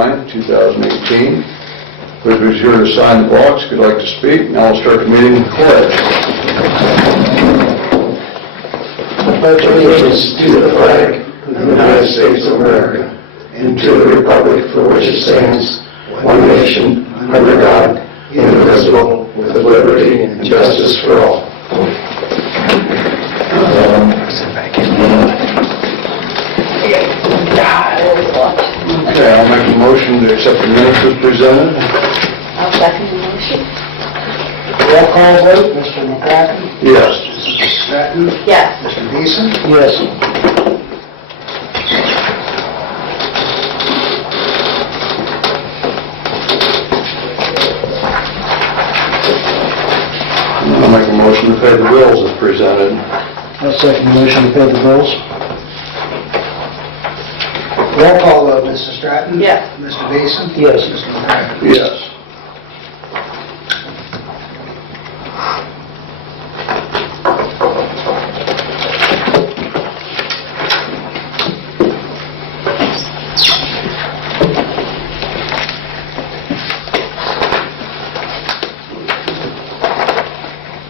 9th, 2018. Whoever is here to sign the blocks, if you'd like to speak, now I'll start the meeting with the pledge. I pledge allegiance to the flag of the United States of America and to the republic for which it stands, one nation, under God, indivisible, with liberty and justice for all. Okay, I'll make a motion to accept the minutes as presented. I'll second the motion. Roll call vote, Mr. McCracken? Yes. Mrs. Stratton? Yes. Mr. Beeson? Yes. I'll make a motion to pay the bills as presented. I'll second the motion to pay the bills. Roll call vote, Mrs. Stratton? Yes. Mr. Beeson? Yes. Mr. McCracken? Yes.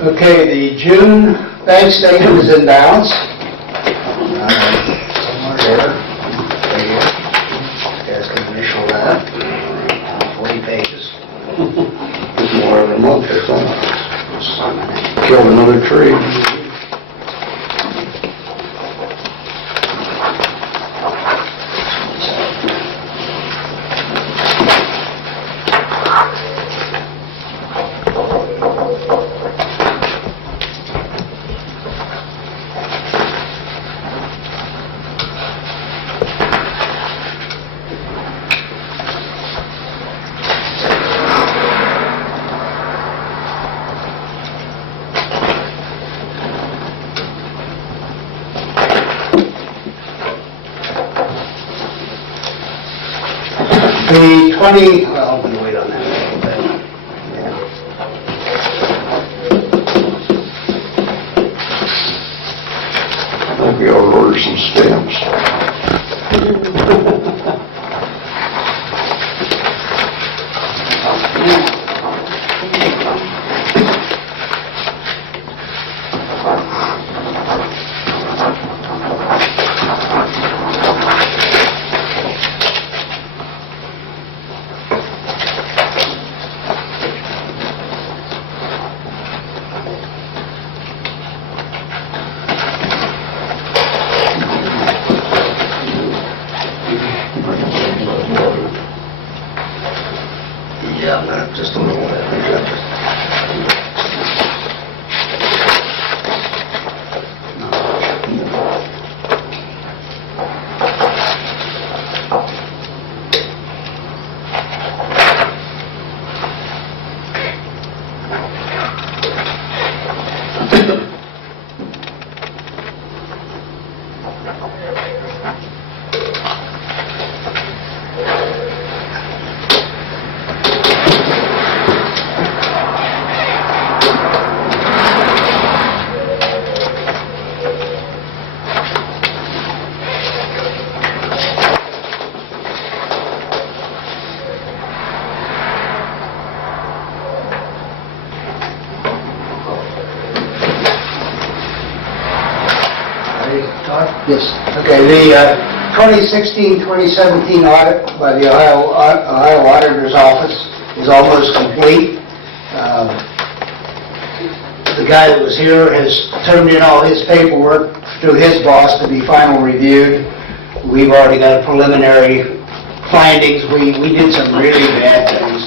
Okay, the June bank statement is in balance. Somewhere there. Right here. You guys can initial that. 40 pages. It's more than a month or something. Killed another tree. The 20, well, I'm going to wait on that a little bit. I think we ought to order some stamps. Yeah, no, just a little bit. Yes. Okay, the 2016-2017 audit by the Ohio Auditor's Office is almost complete. The guy that was here has turned in all his paperwork to his boss to be final reviewed. We've already got preliminary findings. We did some really bad things.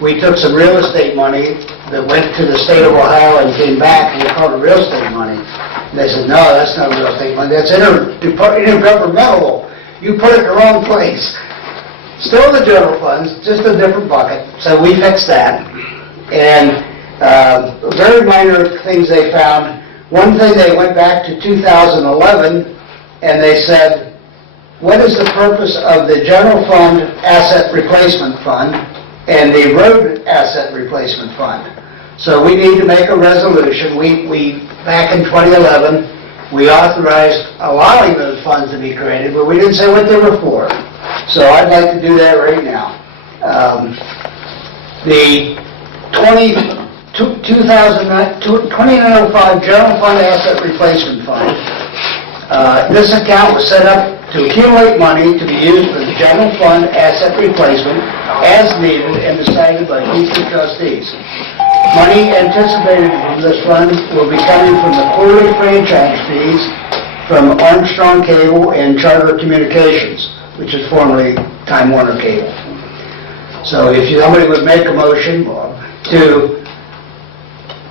We took some real estate money that went to the state of Ohio and came back, and we called it real estate money. And they said, no, that's not real estate money, that's intergovernmental. You put it in the wrong place. Still in the general funds, just a different bucket. So we fixed that. And very minor things they found. One thing, they went back to 2011 and they said, what is the purpose of the general fund asset replacement fund and the road asset replacement fund? So we need to make a resolution. We back in 2011, we authorized allowing those funds to be created, but we didn't say what they were for. So I'd like to do that right now. The 2905 General Fund Asset Replacement Fund. This account was set up to accumulate money to be used for the general fund asset replacement as needed and decided by future trustees. Money anticipated from this fund will be coming from the quarterly franchise fees from Armstrong Cable and Charter Communications, which is formerly Time Warner Cable. So if somebody would make a motion to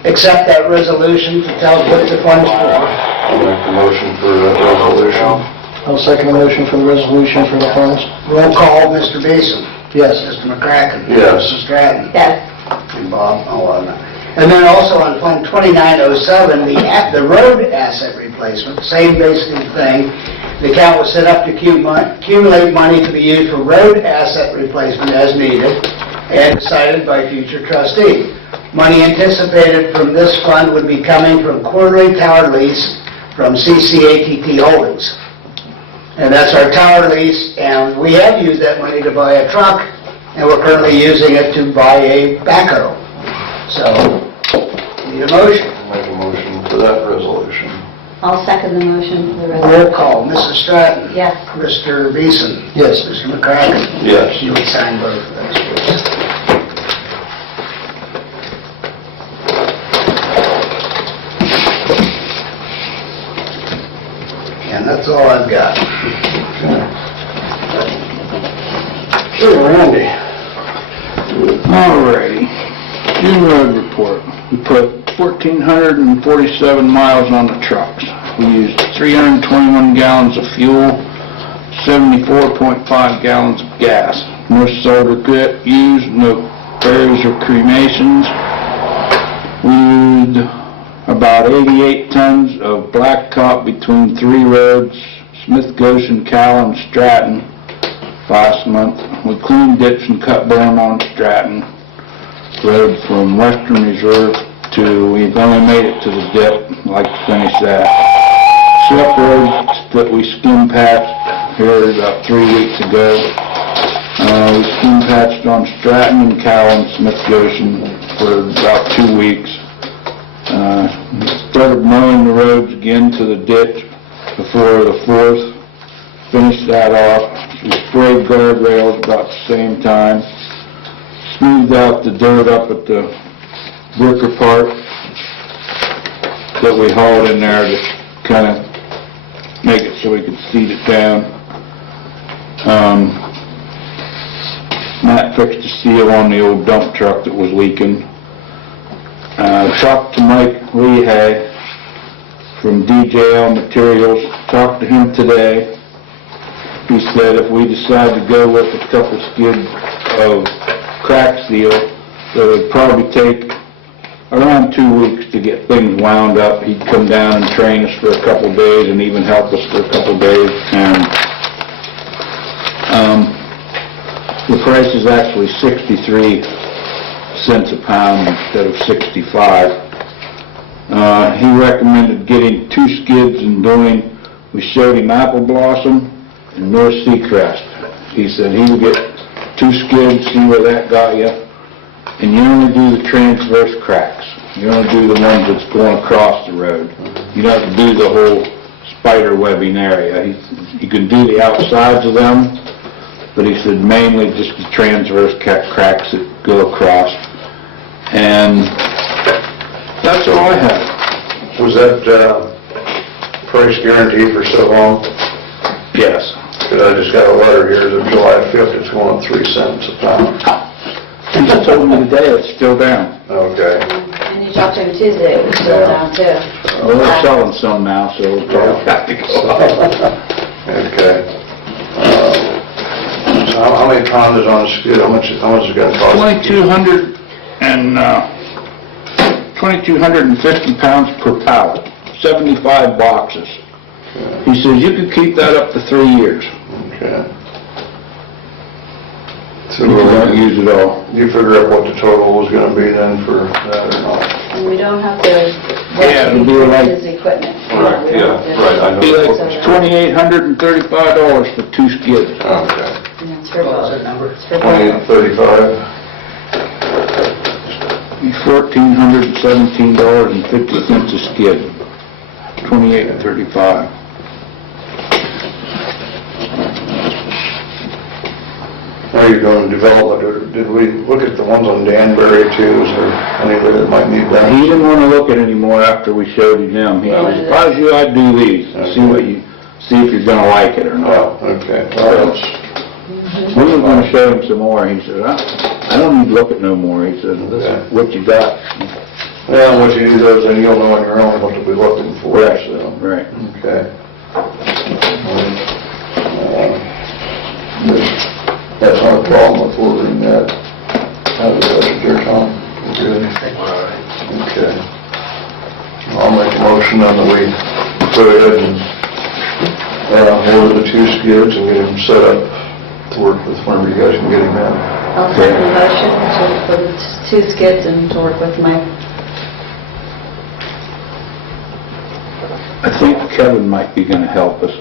accept that resolution to tell us what the fund's for. I'll make the motion for that resolution. I'll second the motion for the resolution for the funds. Roll call, Mr. Beeson. Yes. Mr. McCracken. Yes. Mrs. Stratton. Yes. And Bob. And then also on Fund 2907, the road asset replacement, same basic thing. The account was set up to accumulate money to be used for road asset replacement as needed and decided by future trustee. Money anticipated from this fund would be coming from quarterly tower lease from CCATT Holdings. And that's our tower lease, and we have used that money to buy a truck, and we're currently using it to buy a backhoe. So, need a motion. I'll make a motion for that resolution. I'll second the motion for the Roll resolution. call, Mrs. Stratton. Yes. Mr. Beeson. Yes. Mr. McCracken. Yes. You would sign both of those, please. And that's all I've got. Sure, Randy. Alrighty. New road report. We put 1,447 miles on the trucks. We used 321 gallons of fuel, 74.5 gallons of gas. No soda used, no berries or cremations. We used about 88 tons of blacktop between three roads, Smith, Goshen, Cal, and Stratton last month. We cleaned ditch and cut berm on Stratton Road from Western Reserve to, we've only made it to the dip. I'd like to finish that. Slip roads that we skim patched here about 3 weeks ago. We skim patched on Stratton and Cal and Smith Goshen for about 2 weeks. Started mowing the roads again to the ditch before the 4th. Finished that off. We sprayed guardrails about the same time. Smoothed out the dirt up at the Bricker Park that we hauled in there to kind of make it so we could seed it down. Matt fixed a seal on the old dump truck that was leaking. Talked to Mike Lehigh from DJL Materials. Talked to him today. He said if we decide to go with a couple skids of crack seal, that would probably take around 2 weeks to get things wound up. He'd come down and train us for a couple days and even help us for a couple days. And the price is actually 63 cents a pound instead of 65. He recommended getting 2 skids and doing, we showed him Apple Blossom and North Seacrest. He said he would get 2 skids, see where that got you, and you only do the transverse cracks. You only do the ones that's going across the road. You don't have to do the whole spider webbing area. You can do the outsides of them, but he said mainly just the transverse cracks that go across. And that's all I have. Was that price guaranteed for so long? Yes. Because I just got a letter here that July 5th, it's going up 3 cents a pound. He just told me today it's still down. Okay. And you talked to him Tuesday, it was still down too. Well, we're selling some now, so we'll probably have to go up. Okay. So how many pounds is on a skid? How much is it going to cost? 2,250 pounds per pallet, 75 boxes. He says you could keep that up to 3 years. Okay. So If you don't use it all. you figure out what the total was going to be then for that or not? And we don't have to, Yeah, it'll be like- his equipment. Right, yeah, right, I know. It'd be like $2,835 for 2 skids. Okay. Yeah. for What was both. that number? It's for 20 and both. 35. $1,417.50 a skid, 28 and 35. Are you doing development, or did we look at the ones on Danbury too? Is there anybody that might need He that? didn't want to look at any more after we showed him them. He said, if I was you, I'd do these, see if you're gonna like it or not. Oh, okay. Well, that's, We were gonna show him some more, he said, I don't need to look at no more, he said, this is what you got. well, once you do those, then you'll know on your own what to be looking for, so. Right. Okay. That's not a problem with ordering that. How does that there, Tom? Good? Okay. I'll make a motion on that we go ahead and order the 2 skids and get them set up to work with whenever you guys can get them in. I'll second the motion for the 2 skids and to work with Mike. I think Kevin might be gonna help us,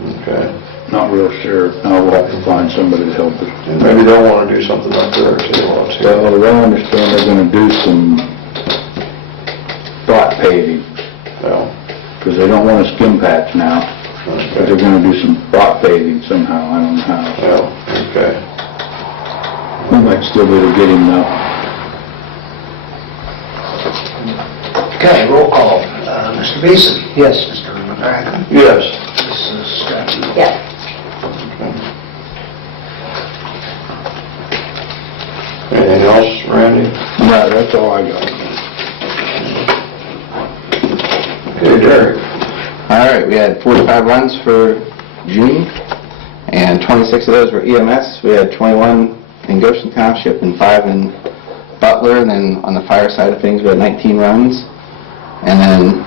Okay. not real sure, I'll have to find somebody to help us. And maybe they'll want to do something up there too. I'll see. Well, I understand they're gonna do some dot paving, Well, because they don't want a skim patch now, but they're okay. gonna do some dot paving somehow, I don't know how. Well, okay. We might still be able to get him though. Okay, roll call. Mr. Beeson? Yes. Mr. McCracken? Yes. Mrs. Stratton? Yes. Anything else, Randy? No, that's all I got. Okay, Derek. All right, we had 45 runs for June, and 26 of those were EMS. We had 21 in Goshen Township and 5 in Butler, and then on the fire side of things, we had 19 runs. And then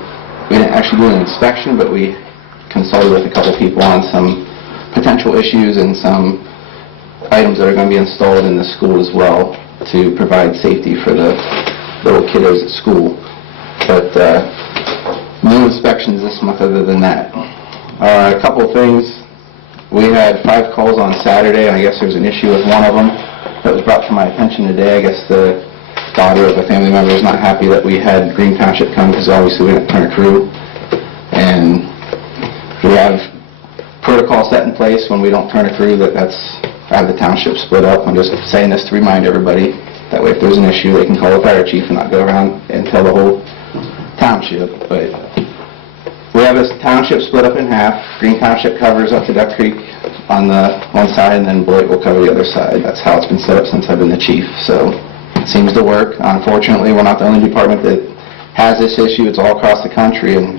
we didn't actually do an inspection, but we consulted with a couple people on some potential issues and some items that are going to be installed in the school as well to provide safety for the little kiddos at school. But no inspections this month other than that. A couple of things. We had 5 calls on Saturday, and I guess there was an issue with one of them that was brought to my attention today. I guess the daughter of a family member is not happy that we had Green Township come because obviously we didn't turn a crew. And we have protocol set in place when we don't turn a crew that's have the township split up. I'm just saying this to remind everybody. That way if there's an issue, they can call the fire chief and not go around and tell the whole township. But we have this township split up in half. Green Township covers up to Duck Creek on the one side, and then Beloit will cover the other side. That's how it's been set up since I've been the chief. So it seems to work. Unfortunately, we're not the only department that has this issue. It's all across the country, and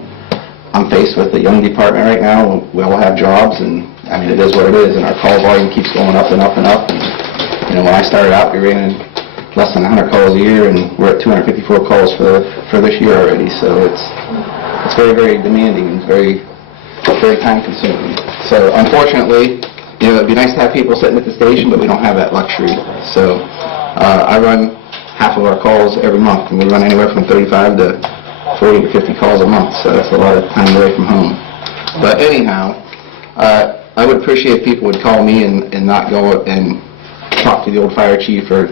I'm faced with a young department right now. We all have jobs, and I mean, it is what it is, and our call volume keeps going up and up and up. And, you know, when I started out, we ran less than 100 calls a year, and we're at 254 calls for this year already. So it's very, very demanding and very time-consuming. So unfortunately, you know, it'd be nice to have people sitting at the station, but we don't have that luxury. So I run half of our calls every month, and we run anywhere from 35 to 40 to 50 calls a month, so that's a lot of time away from home. But anyhow, I would appreciate if people would call me and not go and talk to the old fire chief or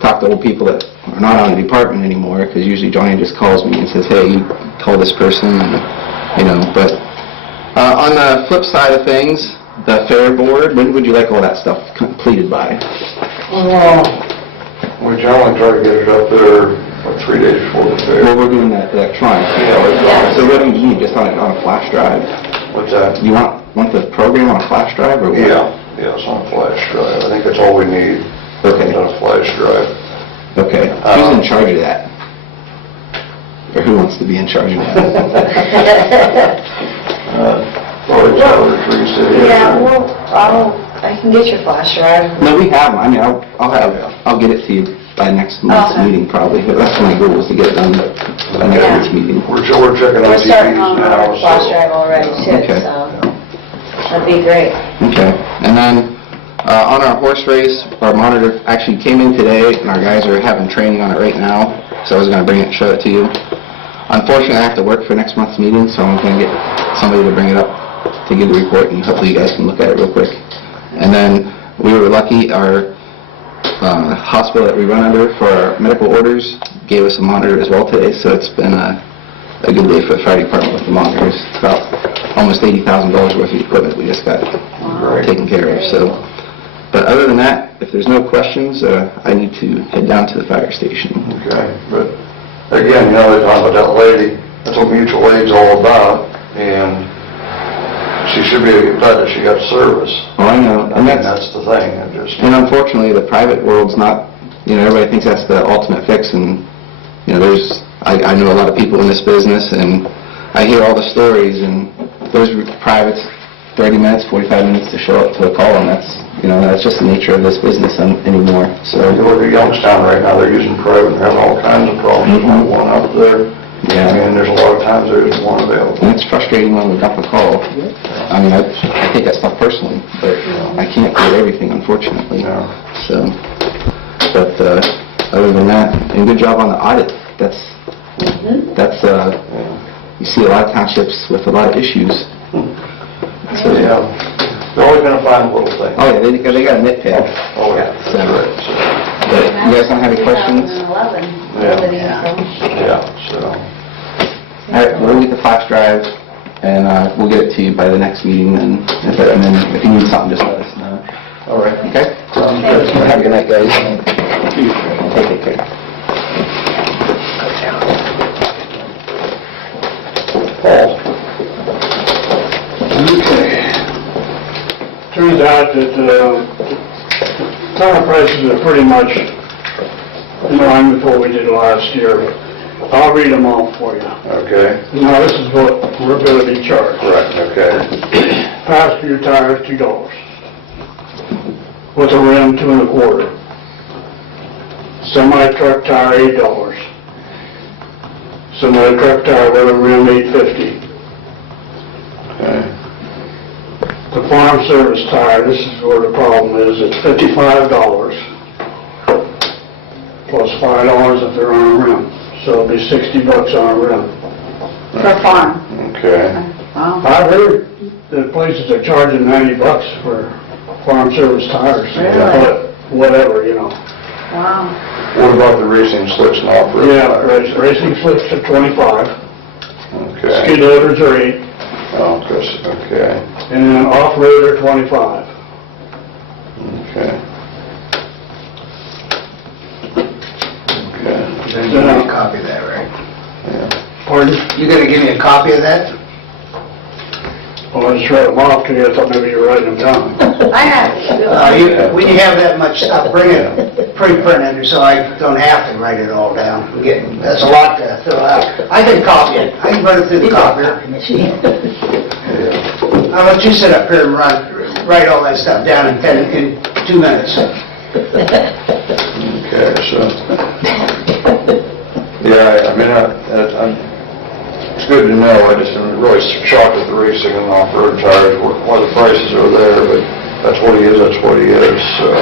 talk to old people that are not on the department anymore, because usually Johnny just calls me and says, hey, you call this person, and, you know. But on the flip side of things, the fair board, when would you like all that stuff completed by? Well, we generally try to get it up there like 3 days before the fair. Well, we're doing that electronic. Yeah. So what do you need, just on a flash drive? What's that? You want the program on a flash drive, or what? Yeah, it's on a flash drive. I think that's all we need. Okay. On a flash drive. Okay. Who's in charge of that? Or who wants to be in charge of that? Probably Tyler, Teresa. Yeah, well, I can get your flash drive. No, we have them. I mean, I'll get it to you by next month's Okay. meeting, probably. That's my goal, is to get it done by next Yeah. week's meeting. We're checking on We're TVs starting on now, our flash so. drive already too, Okay. so that'd be great. Okay. And then, on our horse race, our monitor actually came in today, and our guys are having training on it right now, so I was gonna bring it and show it to you. Unfortunately, I have to work for next month's meeting, so I'm gonna get somebody to bring it up to give the report, and hopefully you guys can look at it real quick. And then, We were lucky, our hospital that we run under for our medical orders gave us a monitor as well today, so it's been a good day for the fire department with the monitors. It's about almost $80,000 worth of equipment we just got taken care of, so. But other than that, if there's no questions, I need to head down to the fire station. Okay, but again, they're talking about that lady, that's what mutual aid's all about, and she should be glad that she got service. Oh, I know, I mean, that's the thing, and unfortunately, the private world's not, everybody thinks that's the ultimate fix, and, I know a lot of people in this business, and I hear all the stories, and those privates, 30 minutes, 45 minutes to show up to a call, and that's just the nature of this business anymore, so. If you look at Youngstown right now, they're using private, and having all kinds of problems, one up there. Yeah. I mean, there's a lot of times there isn't one available. And it's frustrating when we dump a call. I mean, I take that stuff personally, but I can't do everything, unfortunately. No. So, but other than that, and good job on the audit. That's you see a lot of townships with a lot of issues. So, Yeah, they're always gonna find a little thing. oh yeah, they got a nitpick. Oh, yeah, So, that's right. but you guys don't have any questions? 2011. Yeah, so, All right, we'll get the flash drive, and we'll get it to you by the next meeting, and then if you need something, just let us know. all right. Okay? Sounds good. Have a good night, guys. Take care. Paul? Okay. Turns out that tire prices are pretty much in line with what we did last year. I'll read them off for you. Okay, Now, this is what we're going to be charged. correct, okay. Passenger tire, $2. With a rim, $2.25. Semi-truck tire, $8. Semi-truck tire with a rim, $8.50. Okay, The farm service tire, this is where the problem is, it's $55 plus $5 if they're on a rim. So it'll be $60 on a rim. For farm. okay. Wow. I've heard that places are charging $90 for farm service tires. Really? But whatever, Wow. What about the racing slicks and off-road? Yeah, racing slicks are 25, Okay. skid loaders are 8, Oh, okay, and then off-road are 25. okay. Okay, Then you need a copy of that, right? yeah. Pardon? You gonna give me a copy of that? Well, I just read them off to you, I thought maybe you were writing them down. I have. When you have that much stuff, bring it pre-printed so I don't have to write it all down. That's a lot to fill out. I can copy it. I can run it through the copier. How about you sit up here and write all that stuff down in 2 minutes? Okay, so, yeah, I mean, it's good to know. I just am really shocked at the racing and off-road tires, why the prices are there, but that's what he is, so,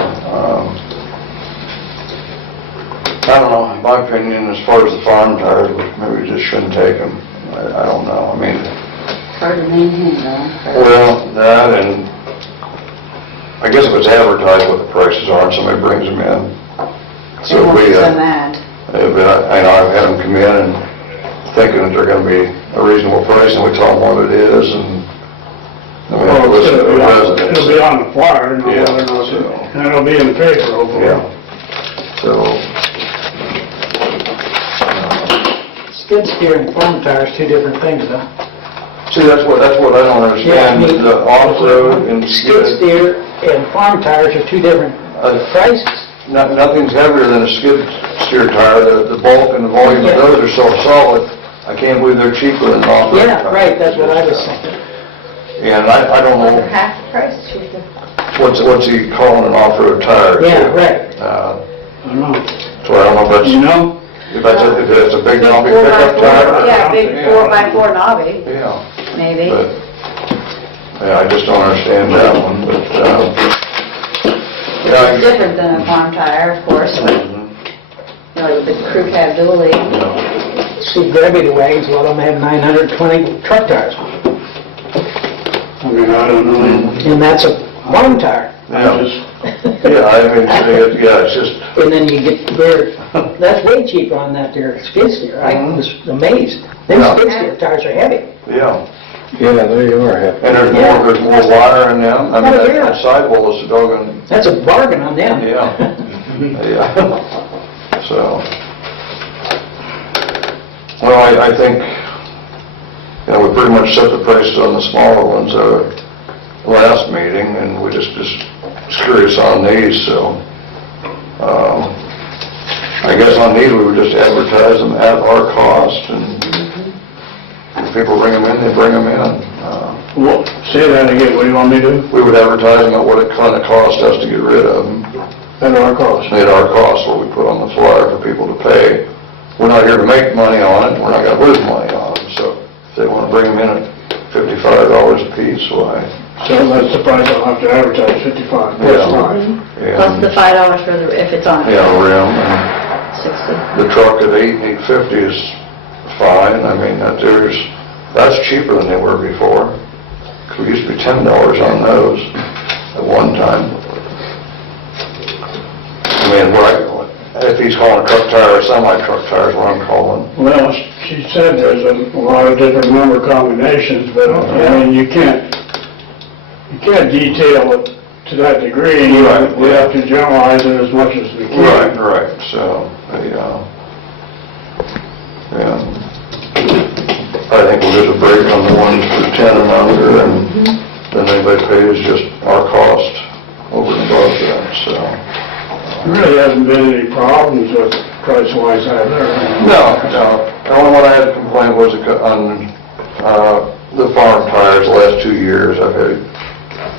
I don't know, in my opinion, as far as the farm tires, maybe we just shouldn't take them. I don't know, I mean, Hard to maintain though. well, that and, I guess if it's advertised what the prices are and somebody brings them in. They won't be so mad. I know I've had them come in and thinking that they're gonna be a reasonable price, and we tell them what it is, and we have to listen to the residents. It'll be on the flyer, Yeah, and it'll be in the paper, hopefully. Yeah. So, Skid steer and farm tires, two different things, though. see, that's what I don't understand, the off-road and Skid skid, steer and farm tires are two different prices. nothing's heavier than a skid steer tire, the bulk and the volume of Yeah. those are so solid, I can't believe they're cheaper than off-road tires. Yeah, right, that's what I was thinking. And I don't know, Half the price cheaper. what's he calling an off-road tire? Yeah, right. I don't know. So I don't know if that's, You know? if it's a big Big knobby 4x4, pickup tire. yeah, big 4x4 knobby, Yeah, maybe. but, yeah, I just don't understand that one, but, yeah. It's different than a farm tire, of course, like the crew cab dually. See, gravity wagons, a lot of them have 920 truck tires on them. I mean, I don't know. And that's a farm tire. I just Yeah, I mean, yeah, it's just, And then you get there, that's way cheaper on that there skid steer. I was amazed. Them Yeah. skid steer tires are heavy. yeah. Yeah, there you are, Hefty. And there's more wire in them. I mean, Oh, yeah. that sidewall is a doggone, That's a bargain on them. yeah, yeah. So, well, I think, you know, we pretty much set the prices on the smaller ones, last meeting, and we just curious on these, so, I guess on these, we would just advertise them at our cost, and if people bring them in, they bring them in. Well, say that again, what do you want me to do? We would advertise them at what it kind of cost us to get rid of them, At our cost. at our cost, what we put on the flyer for people to pay. We're not here to make money on it, we're not gonna lose money on them, so if they wanna bring them in at $55 a piece, why? So that's the price I'll have to advertise, 55, plus Yeah. 5. Plus the $5 for the, if it's on. Yeah, rim, and 60. the truck at $850 is fine, I mean, that's cheaper than they were before. 'Cause we used to be $10 on those at one time. I mean, if he's calling a truck tire or semi-truck tire is what I'm calling. Well, she said there's a lot of different number combinations, but, I mean, you can't detail it to that degree. Right. We have to generalize it as much as we can. Right, so, yeah. I think we'll get a break on the ones for 10 and under, and then anybody pays just our cost over and above that, so. There really hasn't been any problems with price-wise either. No. The only one I had to complain was on the farm tires the last 2 years. I've had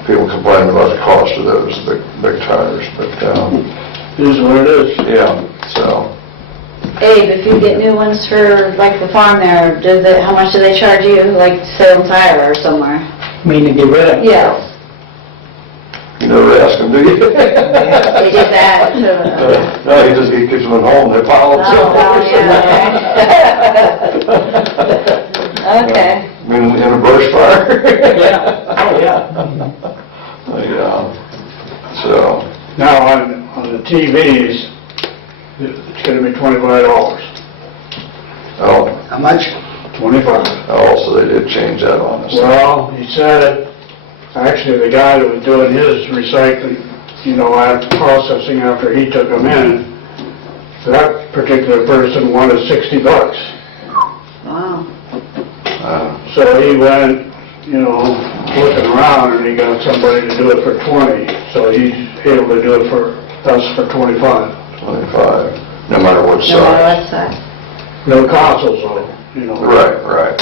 people complaining about the cost of those big tires, but, It is what it is. yeah, so. Abe, if you get new ones for, like, the farm there, how much do they charge you, like, Salem Tire or somewhere? Mean to get rid of. Yes. You never ask them, do you? They did that. No, he keeps them at home, they pile them. Oh, yeah. Okay. I mean, in a brush fire? Yeah, oh, yeah. Yeah, so, Now, on the TVs, it's gonna be $25. oh, How much? 25. also they did change that on us. Well, he said it, actually, the guy that was doing his recycling, after processing after he took them in, that particular person wanted $60. Wow. So he went, looking around, and he got somebody to do it for 20. So he's able to do it for us for 25. 25, no matter what No matter size. what size. No consoles, though, Right.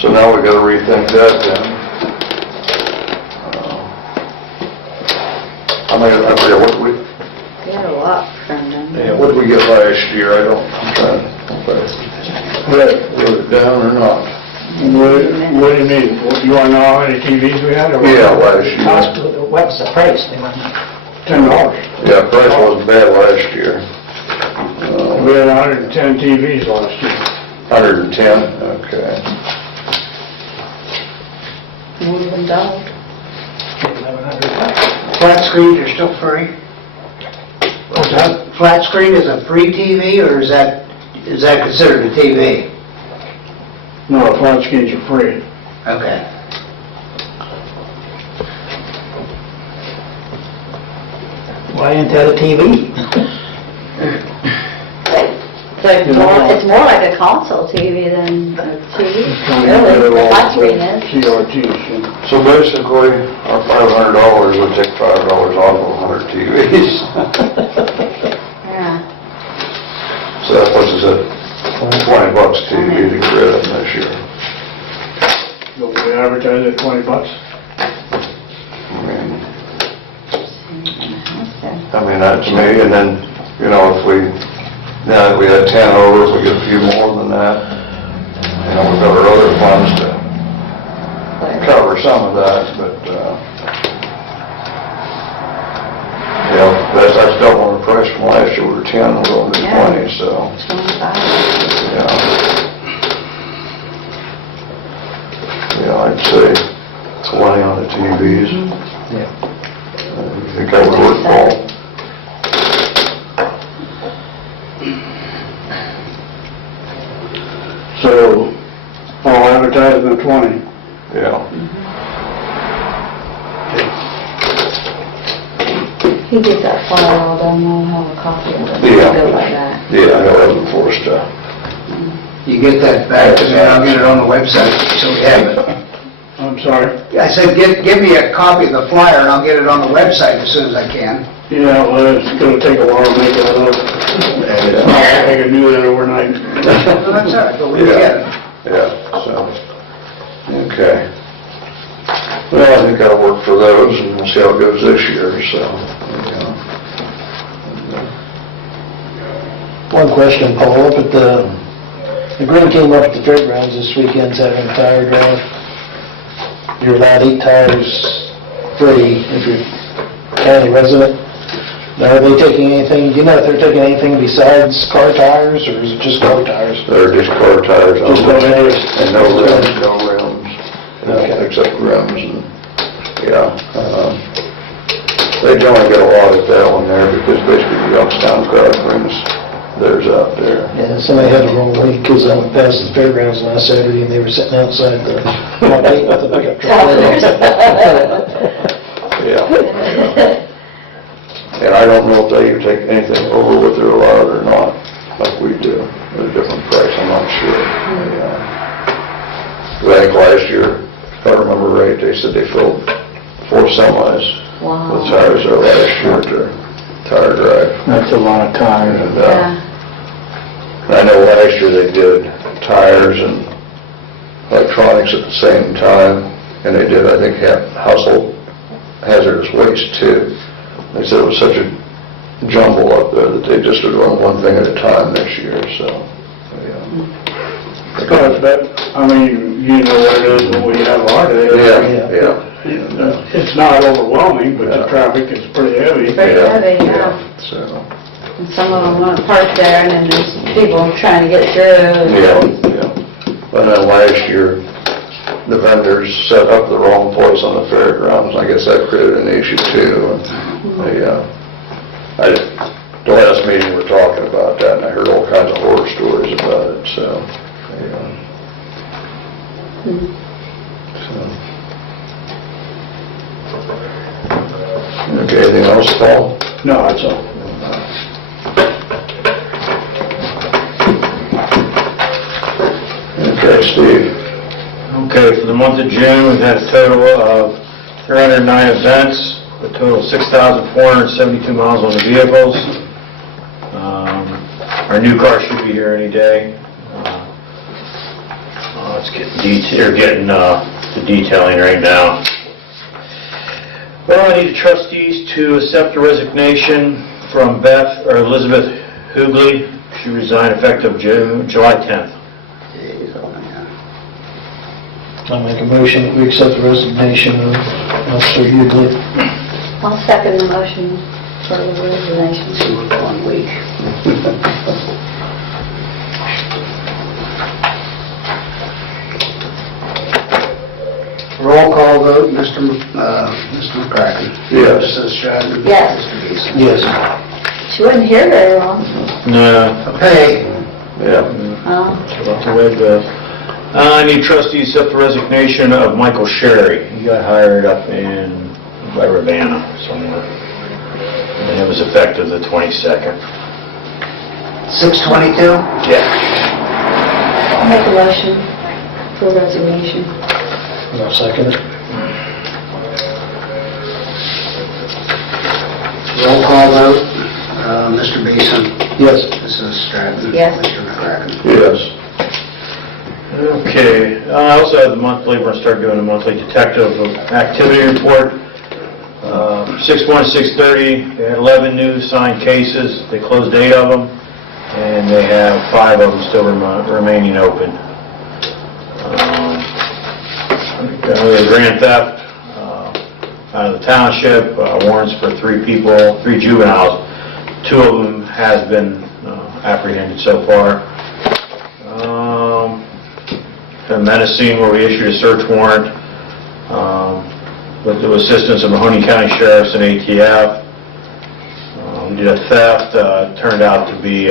So now we gotta rethink that then. I forget, what we, We had a lot from them. what did we get last year? I'm trying to, wrote it down or not? What do you mean? You want to know how many TVs we had? or what? Yeah, last year. Cost, what was the price? They were $10. Yeah, price wasn't bad last year. We had 110 TVs last year. 110, okay. More than doubled. $1,100. Flat screens are still free? What's that? Flat screen is a free TV, or is that considered a TV? No, flat screens are free. Okay. Why ain't that a TV? It's more like a console TV than a TV. Really, the flat screen is. CRTs. So basically, our $500 would take $5 off of 100 TVs. Yeah. So that puts us at $20 TV to get rid of them this year. Don't we advertise at $20? I mean, that to me, and then, now that we had 10 over, if we get a few more than that, we've got our other funds to cover some of that, but, that's double the price from last year. We were 10, we're going to 20, so, 25. I'd say 20 on the TVs. 20. Yeah. He gets that flyer all done, I'll have a copy of it. Yeah. Go by that. Yeah, he'll have it for us to, You get that back to me, I'll get it on the website, so we have it. I'm sorry? I said, give me a copy of the flyer, and I'll get it on the website as soon as I can. Yeah, well, it's gonna take a while to make that up. It's not like I can do that overnight. Well, that's all right, but we get it. yeah, so, okay. Well, I think that'll work for those, and we'll see how it goes this year, so, yeah. One question, Paul, up at the green came up at the fairgrounds this weekend's having a tire drive. You're allowed 8 tires free if you're county resident. Now, are they taking anything, do you know if they're taking anything besides car tires, or is it just car tires? They're just car tires on Just car tires? and no rims, no rims, Okay. except rims, and, yeah. They generally get a lot of that on there, because basically the Youngstown crowd brings theirs out there. Yeah, somebody had a wrong week, because I went past the fairgrounds last Saturday, and they were sitting outside the gate with the pickup truck. Yeah. And I don't know if they take anything over what they're allowed or not, like we do, at a different price, I'm not sure. I think last year, if I remember right, they said they filled 4 semis Wow. with tires there last year at their tire drive. That's a lot of tires. And, Yeah. and I know last year they did tires and electronics at the same time, and they did, I think, household hazardous waste too. They said it was such a jumble up there that they just would run one thing at a time this year, so, yeah. Because that, I mean, you know what it is when we have our day. Yeah. It's not overwhelming, but the traffic is pretty heavy. Pretty heavy, yeah. So, And some of them want to park there, and then there's people trying to get through. yeah. But then last year, the vendors set up the wrong place on the fairgrounds. I guess that created an issue too. And the last meeting we were talking about that, and I heard all kinds of horror stories about it, so, yeah. Okay, anything else, Paul? No, that's all. Okay, Steve? Okay, for the month of June, we've had a total of 309 events, a total of 6,472 miles on the vehicles. Our new car should be here any day. It's getting the detailing right now. Well, I need the trustees to accept the resignation from Elizabeth Hughley. She resigned effective July 10th. I'll make a motion that we accept the resignation of Officer Hughley. I'll second the motion for the resignation. 1 week. Roll call vote, Mr. McCracken. Yes. Mrs. Stratton. Yes. Mr. Beeson. Yes. She wasn't here very long. No. Hey, Yeah. Oh. About the way it goes. I need trustees to accept the resignation of Michael Sherry. He got hired up by Ravenna somewhere. And it was effective the 22nd. 6:22? Yeah. I'll make a motion for resignation. And I'll second it. Roll call vote, Mr. Beeson. Yes. Mrs. Stratton. Yes. Mr. McCracken. Yes. Okay, I also have the monthly, we're going to start doing a monthly detective activity report. 6/1/6/30, they had 11 new signed cases, they closed 8 of them, and they have 5 of them still remaining open. The grand theft out of the township, warrants for 3 people, 3 juveniles. 2 of them has been apprehended so far. Menacing, where we issued a search warrant with the assistance of Mahoney County Sheriff's and ATF. We did a theft, turned out to be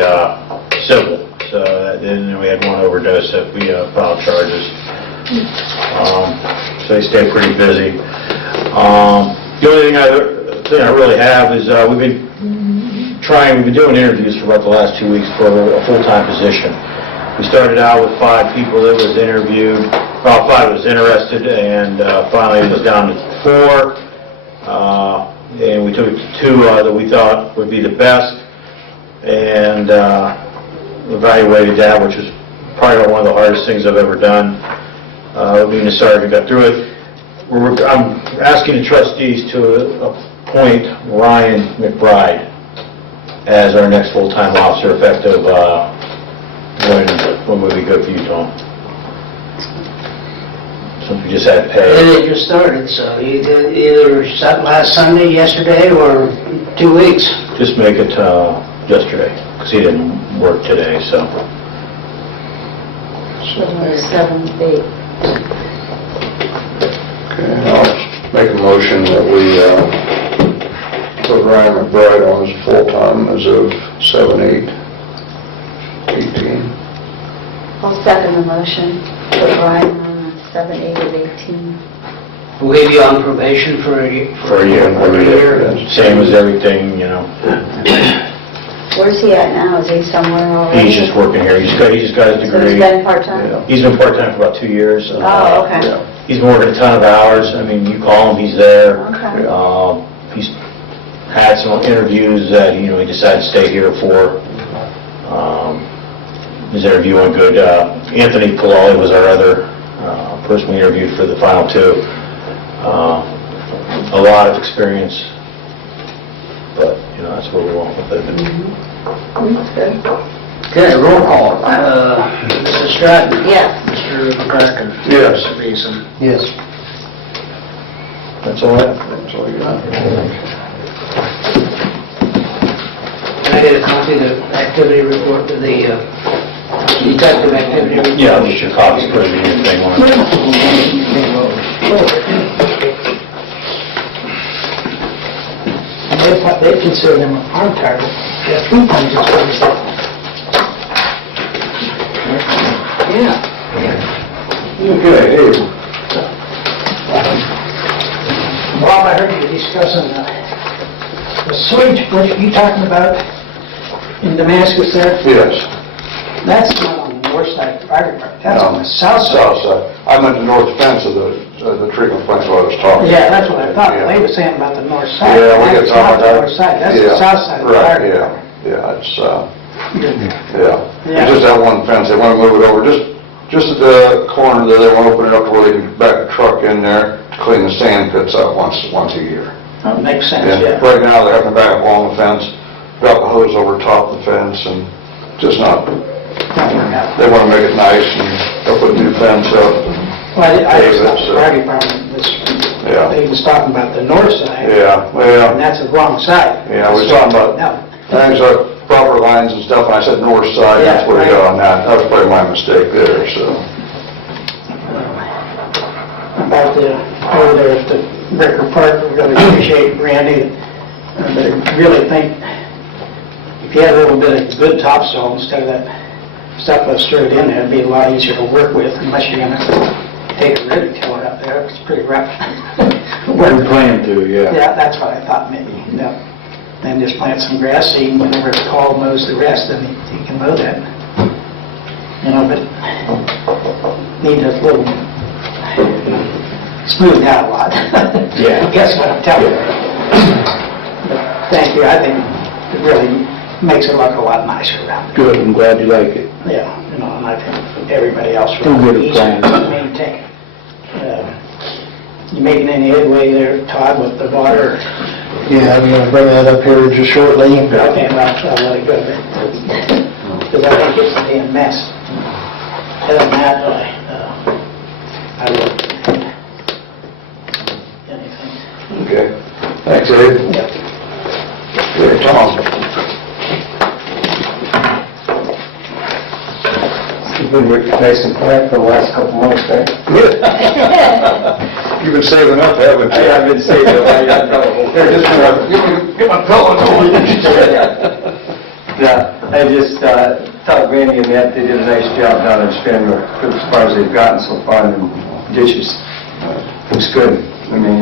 civil, so then we had 1 overdose that we filed charges. So they stay pretty busy. The only thing I really have is we've been doing interviews for about the last 2 weeks for a full-time position. We started out with 5 people that was interviewed, well, 5 was interested, and finally it was down to 4. And we took it to 2 that we thought would be the best, and evaluated that, which was probably one of the hardest things I've ever done. Being a sergeant, got through it. I'm asking the trustees to appoint Ryan McBride as our next full-time officer, effective when would be good for you, Tom? So if we just had And pay. it just started, so either last Sunday, yesterday, or 2 weeks. Just make it yesterday, because he didn't work today, so. 7, 8. Okay, I'll make a motion that we put Ryan McBride on as full-time as of 7/8/18. I'll second the motion. Put Ryan on 7, 8 of 18. Will he be on probation for a year? For a year. Same as everything, you know. Where's he at now? Is he somewhere already? He's just working here. He just got his So he's degree. been part-time? Yeah. He's been part-time for about 2 years. Oh, okay. Yeah. He's been working a ton of hours. I mean, you call him, he's there. Okay. He's had some interviews that, he decided to stay here for. His interview went good. Anthony Palali was our other person we interviewed for the final 2. A lot of experience, but, that's where we went with it. That's good. Okay, roll call. Mr. Stratton? Yes. Mr. McCracken? Yes. Mr. Beeson? Yes. That's all I have. That's all you got. Can I get a copy of the activity report to the detective activity report? Yeah, I'll get your copies, put it in your thing. They consider them an armed target. Yeah, 3 times as big as that. Yeah. Okay, hey, Bob, I heard you discussing the sewage project you talking about in Damascus there. yes. That's not on the north side of the fire department, that's on the south side. South side. I meant the north fence of the treatment plant what I was talking about. Yeah, that's what I thought, Yeah. they were saying about the north side. Yeah, we got That's talking not about the that. north side, that's the Yeah. south side of the fire Right, department. yeah, it's, Yeah. It's just that one fence, they want to move it over, just at the corner there, they want to open it up to where they can back the truck in there to clean the sand pits up once a year. That makes sense, Yeah, yeah. right now, they're having to back up along the fence, drop the hose over top of the fence, and just not, Don't work out. they want to make it nice, and they'll put a new fence up, Well, I just thought David, the fire department was, yeah, they was talking about the north side, yeah, well, and that's the wrong side. yeah, we was talking about No, things like proper lines and stuff, and I said north side, that's Yeah, where we got right. on that. That was probably my mistake there, so. about over there at the Bricker Park, we really appreciate Randy, but I really think if you had a little bit of good topsoil instead of that stuff that's stirred in there, it'd be a lot easier to work with unless you're gonna take a ribbon tiller up there, it's pretty rough. We're planning to, yeah. Yeah, that's what I thought maybe, yeah. And just plant some grass seed, and whenever it's called, mows the rest, then you can mow that. But need a little smoothed out a lot. Yeah. I guess what I'm telling you. But thank you, I think it really makes it look a lot nicer around. Good, I'm glad you like it. Yeah, and I think everybody else We'll will get it easy planned. to maintain. You making any headway there, Todd, with the water? Yeah, I'm gonna bring that up here just shortly. Okay, I'll let it go then. Because I think it's a damn mess. Other than that, I will. Anything? Okay. Thanks, Dave. Yep. Here, Tom. You've been nice and quiet for the last couple months, right? You've been saving up, haven't you? I've been saving up, I got a couple. Here, just get my pillow going. Yeah, I just thought Randy and Matt, they did a nice job down in Spindler, as far as they've gotten so far, and ditches. It was good. I mean,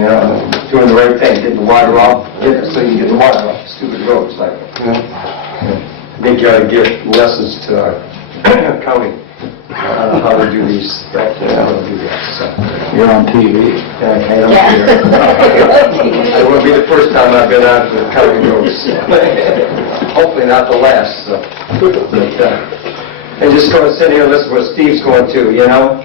doing the right thing, getting the water off, getting it so you get the water off stupid roads like. I think you ought to give lessons to our county on how to do these, how to do that, so. You're on TV. I don't care. It won't be the first time I've been on the county roads. Hopefully not the last, so. And just going to sit here and listen to what Steve's going to, you know?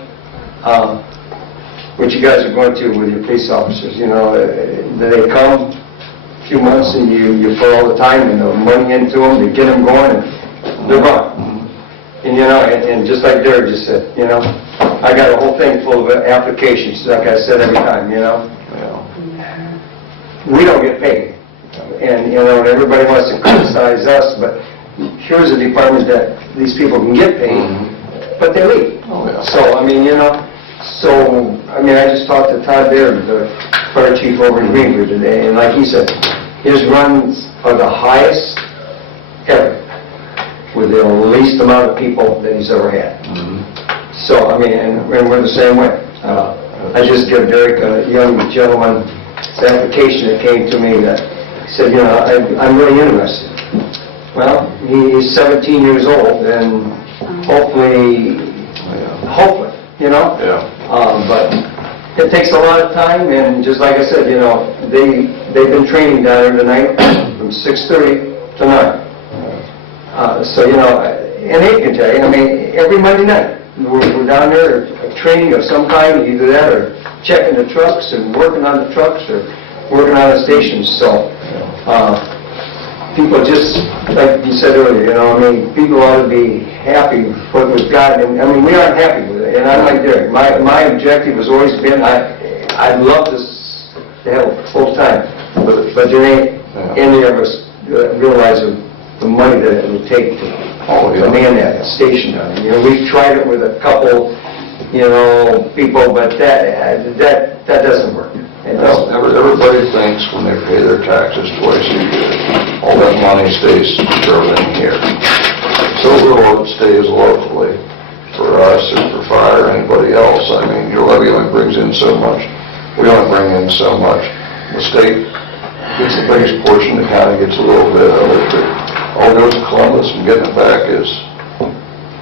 What you guys are going to with your police officers, you know? They come a few months and you put all the time and the money into them to get them going, and they're gone. And, you know, and just like Derek just said, you know, I got a whole thing full of applications, like I said every time, you know. We don't get paid. And, you know, everybody wants to criticize us, but here's a department that these people can get paid, but they leave. So, I mean, you know, I just talked to Todd there, the fire chief over in Greenwood today, and like he said, his runs are the highest ever, with the least amount of people that he's ever had. So, I mean, and we're the same way. I just give Derek, a young gentleman's application that came to me that said, you know, I'm really interested. Well, he's 17 years old, and hopefully, you know? But it takes a lot of time, and just like I said, you know, they've been training down there tonight from 6:30 to 9. So, you know, and they can tell you, I mean, every Monday night, we're down there, training of some kind, either that or checking the trucks and working on the trucks or working on the stations. So, people just, like you said earlier, you know, I mean, people ought to be happy with what we've got, and I mean, we aren't happy with it, and I'm like Derek, my objective has always been, I'd love to have full time, but there ain't any of us realize the money that it would take to man that station down there. You know, we've tried it with a couple, you know, people, but that doesn't work. Everybody thinks when they pay their taxes twice a year, all that money stays thrown in here. So little it stays locally for us and for fire or anybody else. I mean, your levy only brings in so much. We only bring in so much. The state gets the biggest portion, the county gets a little bit of it, but all goes to Columbus, and getting it back is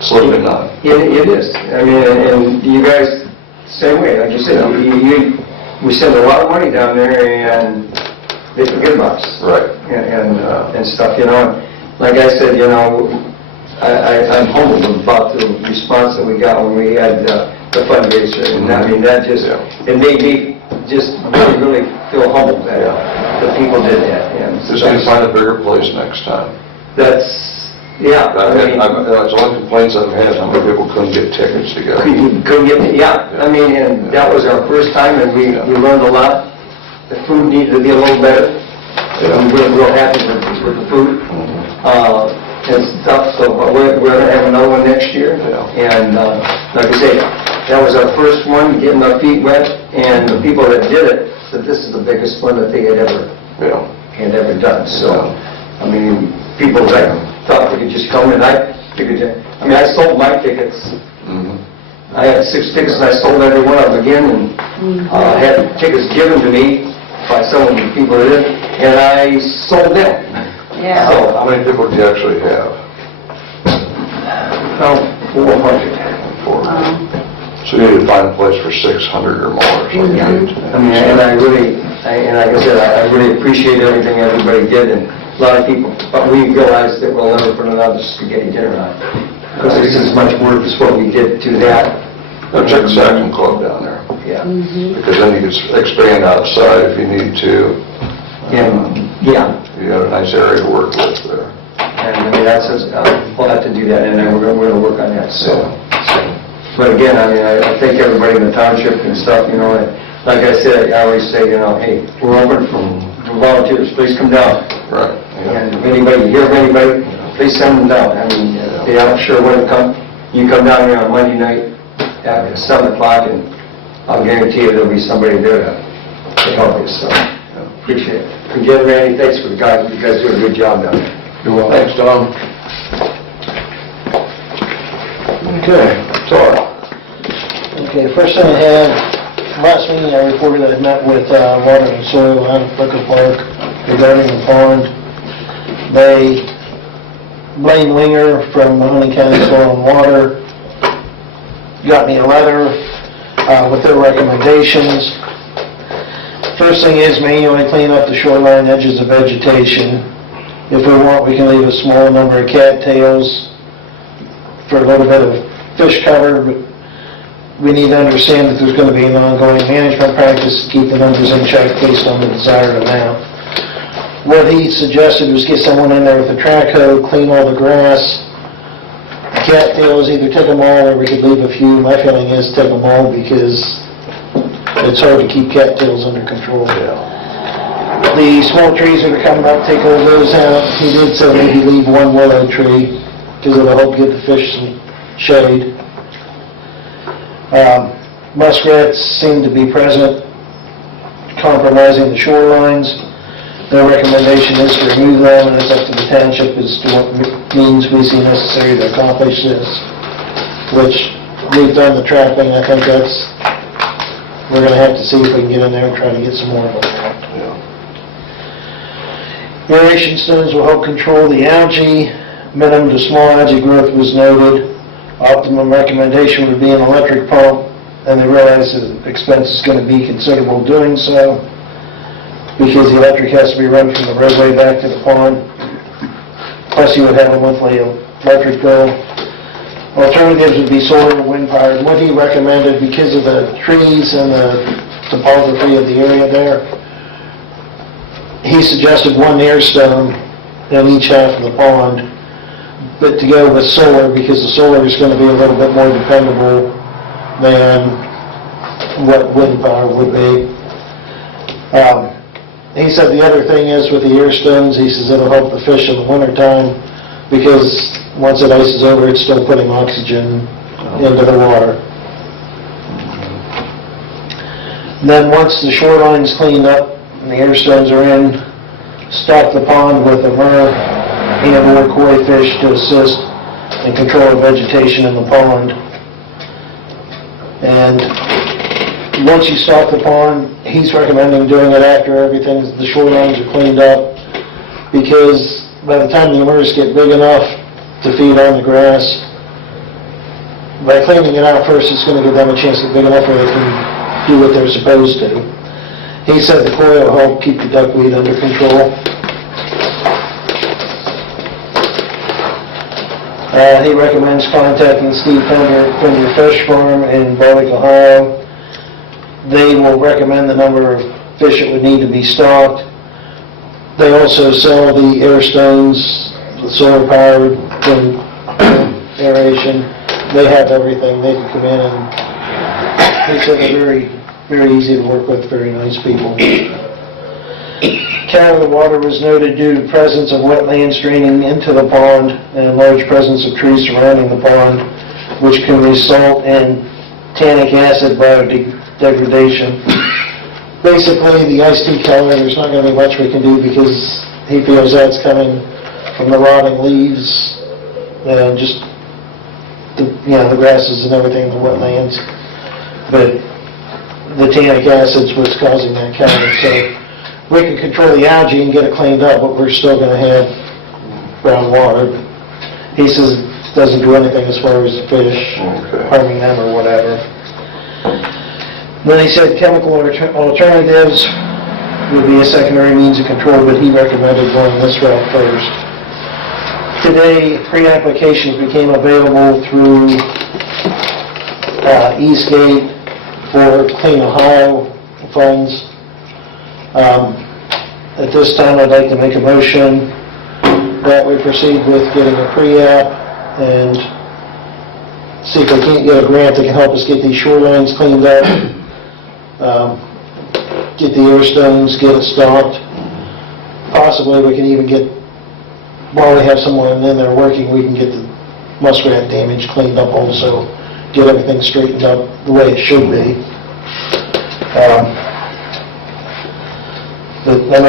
slim to none. It is. I mean, and you guys, same way, like you said, we send a lot of money down there, and they forget about us. Right. And stuff, you know. Like I said, you know, I'm humbled about the response that we got when we had the fundraiser, and I mean, that just, it made me just really feel humbled that the people did that. And Just need to find a bigger place next time. that's, yeah. That's the only complaints I've had, how many people couldn't get tickets to go. Couldn't get, I mean, and that was our first time, and we learned a lot. The food needed to be a little better. We're real happy with the food and stuff, so but we're going to have another one next year. And like I say, that was our first one, getting our feet wet, and the people that did it said this is the biggest one that they had ever done. So, I mean, people that thought they could just come in, I sold my tickets. I had 6 tickets, and I sold every one of them again, and had tickets given to me by some of the people that did, and I sold them. Yeah. So, How many people do you actually have? 400. So you need to find a place for 600 or more, or something. I mean, and I really, like I said, I really appreciate everything everybody did, and a lot of people, but we realized that we'll never put another spaghetti dinner on. Because this is much worse than what we did to that. Now check the Saxon Club down there, Yeah. because then you can expand outside if you need to. And, You have a nice area to work with there. and I mean, that's, we'll have to do that, and then we're going to work on that, so. But again, I mean, I thank everybody in the township and stuff, you know, and like I said, I always say, you know, hey, we're open for volunteers, please come down. Right. And if anybody, you hear of anybody, please send them down. I mean, if they aren't sure when to come, you come down here on Monday night at 7 o'clock, and I'll guarantee you there'll be somebody there to help you, so appreciate it. Again, Randy, thanks for the guys, you guys do a good job down there. You're welcome. Thanks, Tom. Okay, Tar. Okay, first thing I had, last meeting I reported I'd met with Water and Soil out at Booker Park regarding the pond. Blaine Winger from Mahoney County Soil and Water got me a letter with their recommendations. First thing is manually clean up the shoreline edges of vegetation. If we want, we can leave a small number of cattails for a little bit of fish cover, but we need to understand that there's going to be an ongoing management practice to keep the numbers in check based on the desired amount. What he suggested was get someone in there with a track hoe, clean all the grass. Cattails, either take them all or we could leave a few. My feeling is take them all because it's hard to keep cattails under control. The small trees that are coming up, take all those out. He did say maybe leave one willow tree because it'll help get the fish some shade. Muskrats seem to be present, compromising the shorelines. Their recommendation is to remove them, and it's up to the township as to what means we see necessary to accomplish this, which we've done the trapping. I think we're going to have to see if we can get in there and try to get some more of them. Aeration stones will help control the algae. Minimum to small algae growth was noted. Optimum recommendation would be an electric pump, and they realize the expense is going to be considerable doing so, because the electric has to be run from the roadway back to the pond. Plus you would have a monthly electric bill. Alternatives would be solar or wind powered. What he recommended, because of the trees and the topography of the area there, he suggested one air stone in each half of the pond, but to go with solar, because the solar is going to be a little bit more dependable than what wind power would be. He said the other thing is with the air stones, he says it'll help the fish in the wintertime because once it ices over, it's still putting oxygen into the water. Then once the shoreline's cleaned up and the air stones are in, stock the pond with a myrrh and or koi fish to assist and control the vegetation in the pond. And once you stock the pond, he's recommending doing it after everything, the shorelines are cleaned up, because by the time the myrrhs get big enough to feed on the grass, by cleaning it out first, it's going to give them a chance to get big enough where they can do what they're supposed to. He said the koi will help keep the duckweed under control. He recommends contacting Steve Fender Fish Farm in Barwick, Ohio. They will recommend the number of fish that would need to be stocked. They also sell the air stones, the solar powered aeration. They have everything. They can come in and they said they're very, very easy to work with, very nice people. Carrying the water was noted due to presence of wetlands draining into the pond and a large presence of trees surrounding the pond, which can result in tannic acid biodegradation. Basically, the iced tea color, there's not going to be much we can do because he feels that's coming from the rotting leaves and just the grasses and everything in the wetlands. But the tannic acid's what's causing that color. So we can control the algae and get it cleaned up, but we're still going to have brown water. He says it doesn't do anything as far as the fish, harming them or whatever. Then he said chemical alternatives would be a secondary means of control, but he recommended going this route first. Today, pre-applications became available through Eastgate for Clean Ohio funds. At this time, I'd like to make a motion that we proceed with getting a pre-app and see if we can't get a grant that can help us get these shorelines cleaned up, get the air stones, get it stocked. Possibly we can even get, while we have someone in there working, we can get the muskrat damage cleaned up also, get everything straightened up the way it should be. But I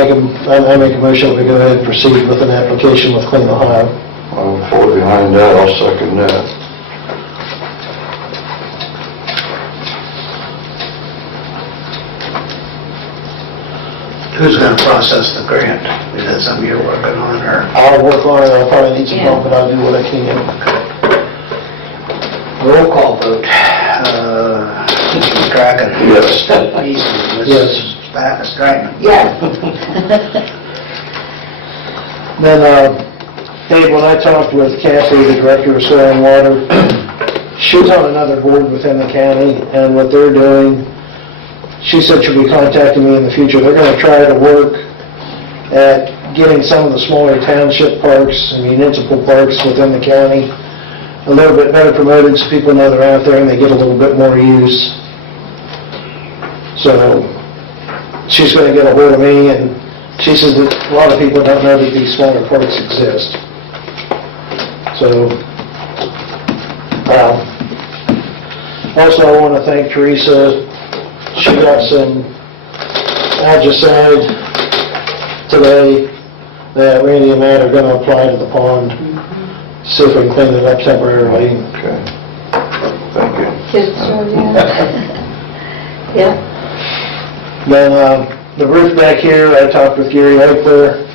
make a motion that we go ahead and proceed with an application with Clean Ohio. I'm fully behind that, I'll second that. Who's gonna process the grant? Is that something you're working on, or? I'll work on it, I'll probably need some help, but I'll do what I can. Roll call vote. Keeping track of Yes. these, Yes. Mrs. Stratton. Yes. Then, Dave, when I talked with Kathy, the director of soil and water, she's on another board within the county, and what they're doing, she said she'll be contacting me in the future. They're gonna try to work at getting some of the smaller township parks and municipal parks within the county a little bit better promoted, so people know they're out there and they get a little bit more use. So, she's gonna get a hold of me, and she says that a lot of people don't know that these smaller parks exist. So, also I want to thank Teresa. She got some algicide today that Randy and Matt are going to apply to the pond, see if we can clean it up temporarily. Okay. Thank you. Kids, yeah. Then, the roof back here, I talked with Gary Eichler.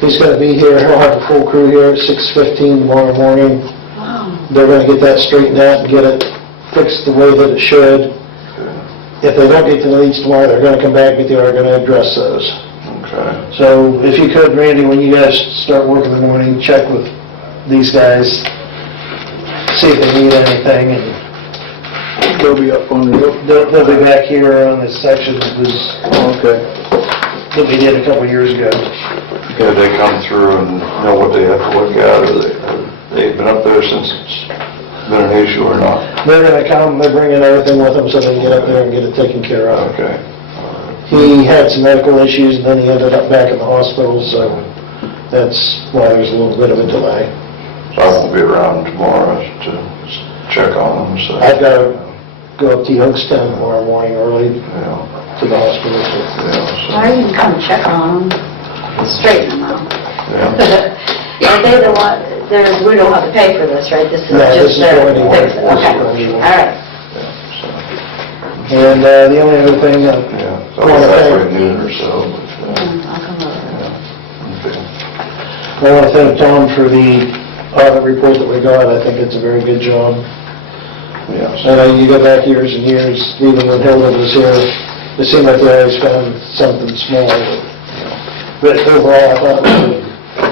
He's going to be here, he'll have a full crew here at 6:15 tomorrow morning. Wow. They're going to get that straightened out and get it fixed the way that it should. If they don't get to the leads tomorrow, they're going to come back, but they are going to address those. Okay. So if you could, Randy, when you guys start work in the morning, check with these guys, see if they need anything, and They'll be up on the roof. they'll be back here on this section that we did a couple years ago. Yeah, they come through and know what they have to look at, or they've been up there since it's been an issue or not? They're going to come, they're bringing everything with them so they can get up there and get it taken care of. Okay. He had some medical issues, and then he ended up back in the hospital, so that's why there's a little bit of a delay. So I won't be around tomorrow to check on them, so. I've got to go up to Youngstown tomorrow morning early Yeah, to the hospital. So. Or you can come check on them, straighten them out. Yeah. Are they the one, we don't have to pay for this, right? This is No, this just is their for anyone. fix it, This is okay. for anyone. All right. And the only other thing, Yeah, so I want to that's thank, right noon or so, but, I'll come over. okay. I want to thank Tom for the audit report that we got. I think it's a very good job. Yes. I know you go back years and years, even when Hilda was here, it seemed like they always found something small. But overall, I thought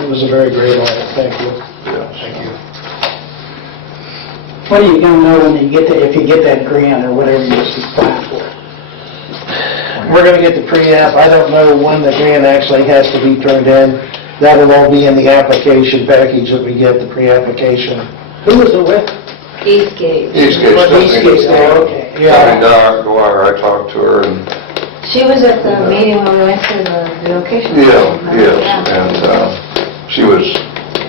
it was a very great audit. Thank you. Yes. Thank you. What are you gonna know when you get if you get that grant or whatever you're applying for? We're going to get the pre-app. I don't know when the grant actually has to be turned in. That'll all be in the application package that we get, the pre-application. Who was it with? Eastgate. Eastgate. Eastgate's there, okay. I mean, Dwyer, I talked to her, and, She was at the meeting when we went to the relocation. yes, and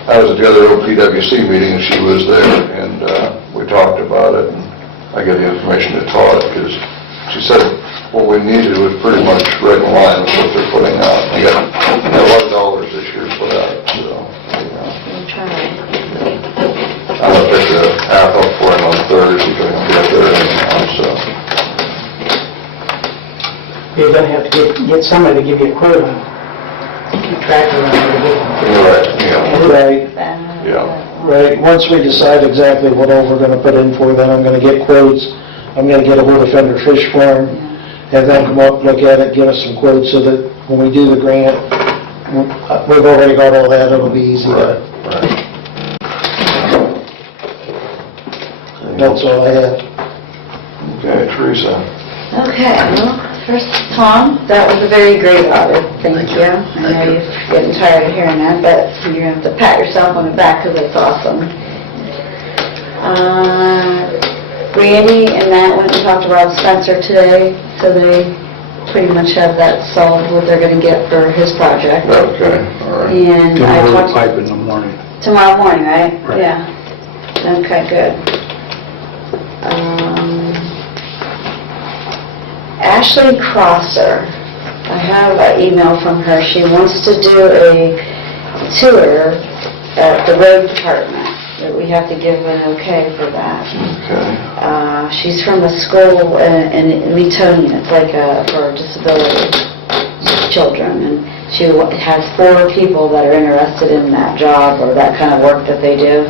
I was at the other OPWC meeting, and she was there, and we talked about it, and I gave the information to Todd, because she said what we needed was pretty much right in line with what they're putting out. We got a lot of dollars this year put out, so, We'll try. I'm gonna pick the app up for him on Thursday, if I can get there anyhow, so. You're gonna have to get somebody to give you a quote on track of Right, yeah, Right. yeah. Right, once we decide exactly what all we're gonna put in for, then I'm gonna get quotes. I'm gonna get a hold of Fender Fish Farm, have them come up, look at it, give us some quotes, so that when we do the grant, we've already got all that, it'll be easy to, Right. that's all I have. Okay, Teresa. Okay, well, first, Tom, that was a very great audit, thank you. I know you're getting tired of hearing that, but you're going to have to pat yourself on the back because it's awesome. Randy and Matt went and talked about Spencer today, so they pretty much have that solved, what they're going to get for his project. Okay, all right. And I talked Pipe in the morning. tomorrow morning, right? Right. Yeah. Okay, good. Ashley Crosser, I have an email from her. She wants to do a tour at the road department, that we have to give an okay for that. Okay. She's from a school in Leetonia, it's like for disability. children, and she has 4 people that are interested in that job or that kind of work that they do.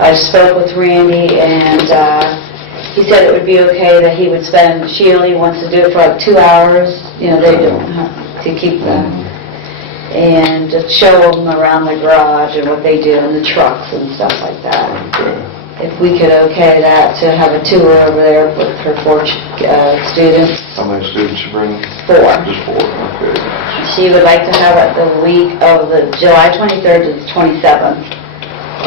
I spoke with Randy, and he said it would be okay that he would spend, she only wants to do it for like 2 hours, they don't have to keep them, and just show them around the garage and what they do in the trucks and stuff like that. Okay. If we could okay that, to have a tour over there with her 4 students. How many students you bring? 4. Just 4, okay. She would like to have it the week of the July 23rd to the 27th.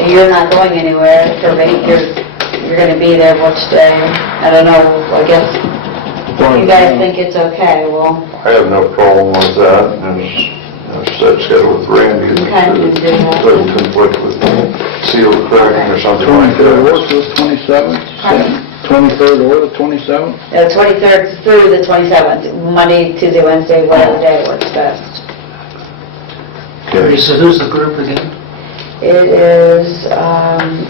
You're not going anywhere for you're going to be there which day? I don't know, I guess, if you guys think it's okay, well... I have no problem with that, and set schedule with Randy, and Okay, we can do that. doesn't conflict with seal cracking or something like 23rd or that. the 27th? Pardon? 23rd or the 27th? The 23rd through the 27th, Monday, Tuesday, Wednesday, whatever day works best. So who's the group again? It is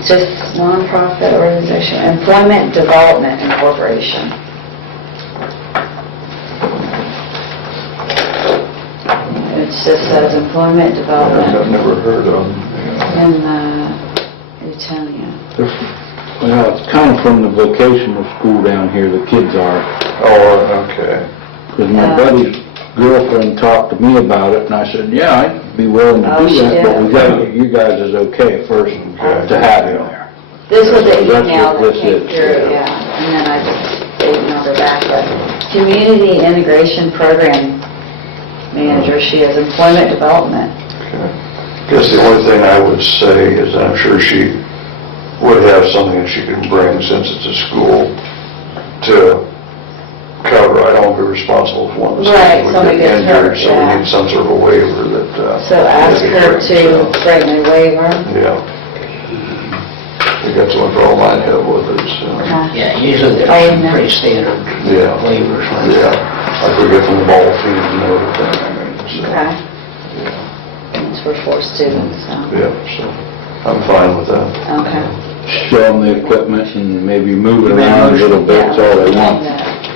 just nonprofit organization, Employment Development Incorporation. It just says Employment I've Development never heard of them. in Newtonia. Well, it's kind of from the vocational school down here, the kids are. Oh, okay. Because my buddy's girlfriend talked to me about it, and I said, yeah, I'd be willing to Oh, do she that, but did? we gotta get you guys' okay first to have it there. This was the That's email what that this came is. through, yeah, and then I just emailed her back, but Community Integration Program Manager, she has Employment Development. Okay. Guess the only thing I would say is I'm sure she would have something that she can bring, since it's a school, to cover. I don't want to be responsible for one of the Right, students somebody would get gets hurt, injured, so we yeah. need some sort of a waiver that... So ask her to bring a waiver. Yeah. I think that's what all mine have with it, so... Yeah, usually Oh, they're no. pretty standard Yeah. waivers like Yeah, that. like we get from the ball field and everything, I mean, so... Okay, Yeah, it's for 4 students, so, yeah, so I'm fine with that. okay. Show them the equipment and maybe move it around a little bit, that's all they want.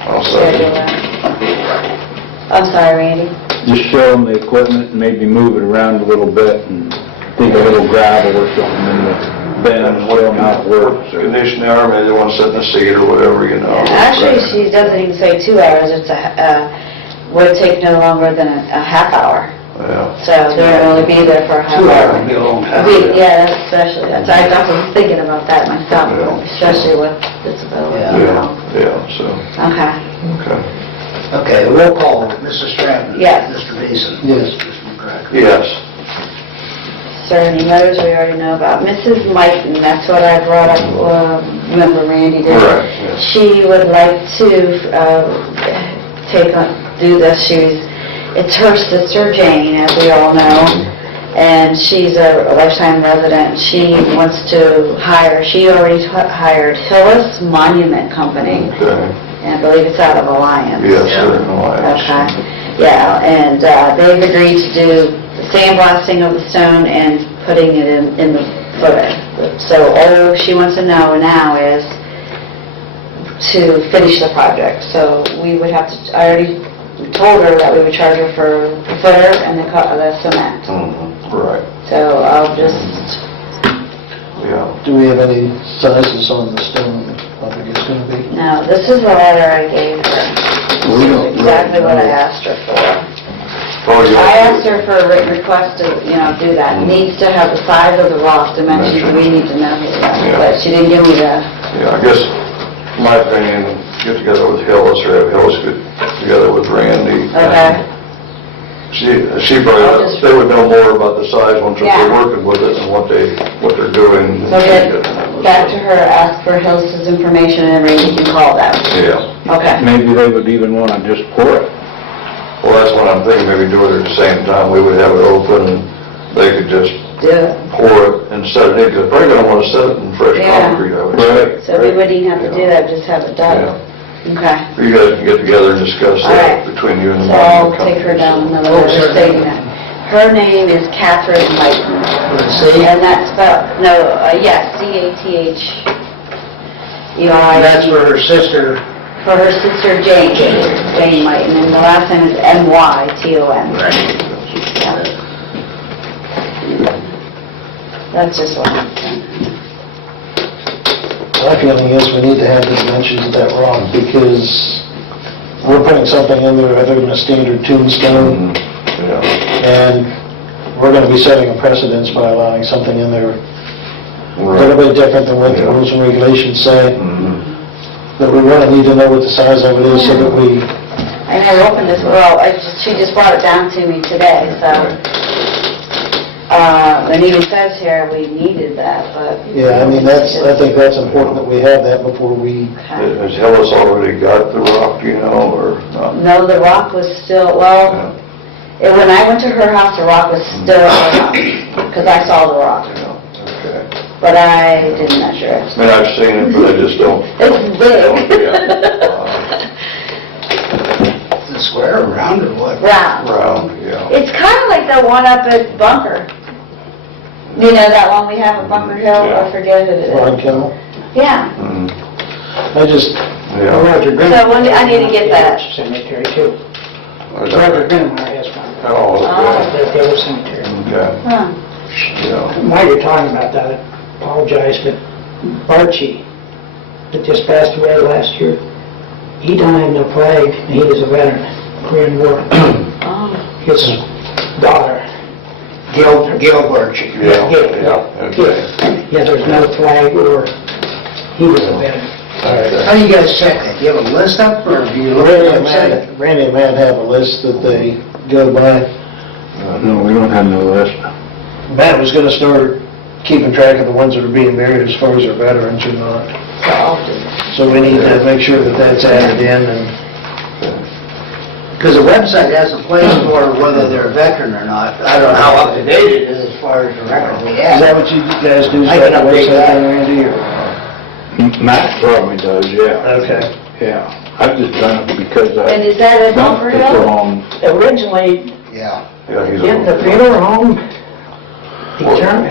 I'll Schedule second. that. I'm sorry, Randy. Just show them the equipment and maybe move it around a little bit and dig a little gravel or something in the bend, show them how it works. Condition they are, maybe they want to sit in the seat or whatever, you know. Actually, she doesn't even say 2 hours, it's would take no longer than a half hour. Yeah. So they'll only be there for a half 2 hour. hours would be a long time. Yeah, especially, I was thinking about that myself, especially with disability. Yeah, so, Okay, okay. Okay, roll call, Mrs. Stratton. Yes. Mr. Beeson. Yes. Mr. McCracken. Yes. Cerny Motors, we already know about. Mrs. Mighton, that's what I brought up, remember Randy did? Correct, yes. She would like to do this. It's her sister Jane, as we all know, and she's a lifetime resident. She wants to she already hired Hillis Monument Company, Okay. and I believe it's out of Alliance. Yes, they're in Alliance. Okay, yeah, and they've agreed to do the sandblasting of the stone and putting it in the footer. So all she wants to know now is to finish the project. So we would have to, I already told her that we would charge her for the footer and the cement. Right, So I'll just, yeah. Do we have any sizes on the stone, how big it's gonna be? no, this is the letter I gave her. We don't This is exactly what I know. asked her for. Oh, yeah. I asked her for a written request to, do that. It needs to have the size of the rock dimensions, we need to know that. Yeah. But she didn't give me the, Yeah, I guess, in my opinion, get together with Hillis, or have Hillis get together with Randy. okay? She probably, they would know more about the size once they're Yeah. working with it and what they're doing. So get back to her, ask for Hillis's information, and Randy can call them. Yeah. Okay. Maybe they would even want to just pour it. Well, that's what I'm thinking, maybe do it at the same time. We would have it open and they could just Do it. pour it and set it in, because they're probably gonna wanna set it in fresh Yeah. concrete, I would say. So we wouldn't even have to do that, just have it done. Okay. You guys can get together and discuss All right. that between you and the So I'll monument take her company. down another letter stating that. Her name is Catherine Mighton. And that's spelled, yes, And C-A-T-H-E-R-I. that's for her sister, for her sister Jane, Jane White, and then the last name is M-Y-T-O-N. Yeah. That's just what I'm saying. My feeling is we need to have these mentions of that rock, because we're putting something in there other than a standard tombstone, Yeah. and we're gonna be setting a precedence by allowing something in there a little bit different than what the rules and regulations say. But we really need to know what the size of it is so that we, I never opened this, well, she just brought it down to me today, so. It even says here we needed that, but. yeah, I mean, I think that's important that we have that before we, Okay. Has Hillis already got the rock, you know, or not? No, the rock was still, well, when I went to her house, the rock was still at her house, because I saw the rock, Yeah, okay. but I didn't measure it. I mean, I've seen it, but I just don't. It's big. Is it square or round or what? Round. Round, yeah. It's kind of like the one up at Bunker. You know that one we have at Bunker Hill? I forget who it Ron is. Kimmel. Yeah. Mhm. I just, Yeah. Roger Green. So I need to get that. Cemetery too. Is that Roger right? Greenmeyer has one. Oh, okay. At the other cemetery. Okay, Huh. yeah. While you're talking about that, I apologize, but Archie, that just passed away last year, he died in a plague, and he was a veteran, Korean War. Oh. His daughter, Gilbert. Yeah, okay. yeah, there's no flag, or he was a veteran. How do you guys check that? Do you have a list up, or do you look at the website? Randy and Matt have a list that they go by. No, we don't have no list. Matt was gonna start keeping track of the ones that are being buried as far as our veterans or not. So I'll do that. So we need to make sure that that's added in, and Because the website has a place for whether they're a veteran or not. I don't know how up to date it is as far as the record we is that have. what you guys do? I can start the update website that. then, Randy, or? Matt probably does, yeah. Okay. Yeah. I've just done it because And I is that at dumped Bunker it Hill? on. Originally, Yeah. Yeah, he's in the funeral home, he turned,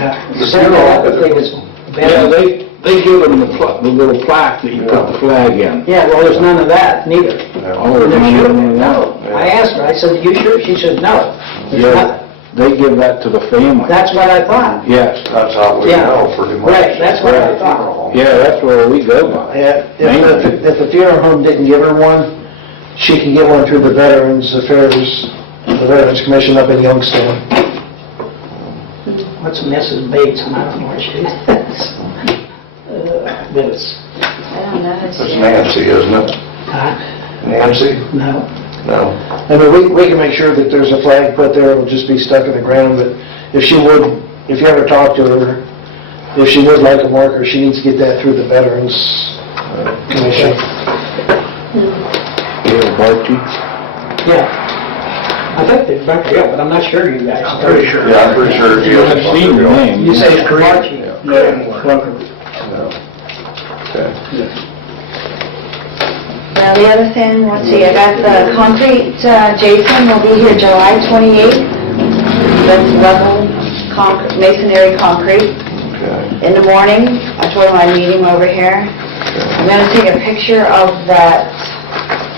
said that they was Yeah, veteran. they give them the little plaque that you put the flag in. Yeah, well, there's none of that, neither. Oh, There no, should have no, been, no. I asked her, I said, you sure? She said, no. There's Yeah, not- they give that to the family. That's what I thought. Yes. That's how we Yeah. know pretty much. Right, that's what I thought. Yeah, that's where we go by. Yeah, if the funeral home didn't give her one, she can get one through the Veterans Affairs, the Veterans Commission up in Youngstown. What's Mrs. Bates, and I don't know where she is. But it's, I don't know. It's Nancy, isn't it? Nancy? no. No. I mean, we can make sure that there's a flag put there, it'll just be stuck in the ground, but if you ever talk to her, if she would like a marker, she needs to get that through the Veterans Commission. Yeah, Barty. Yeah. I think they're Bunker Hill, but I'm not sure you guys. I'm pretty sure. Yeah, I'm pretty sure he was. I've seen the name. You say it's Korean? Bunker. Okay. Now, the other thing, let's see, I got the concrete, Jason will be here July 28th. That's level masonry concrete. Okay. In the morning, I told him I'd meet him over here. I'm gonna take a picture of that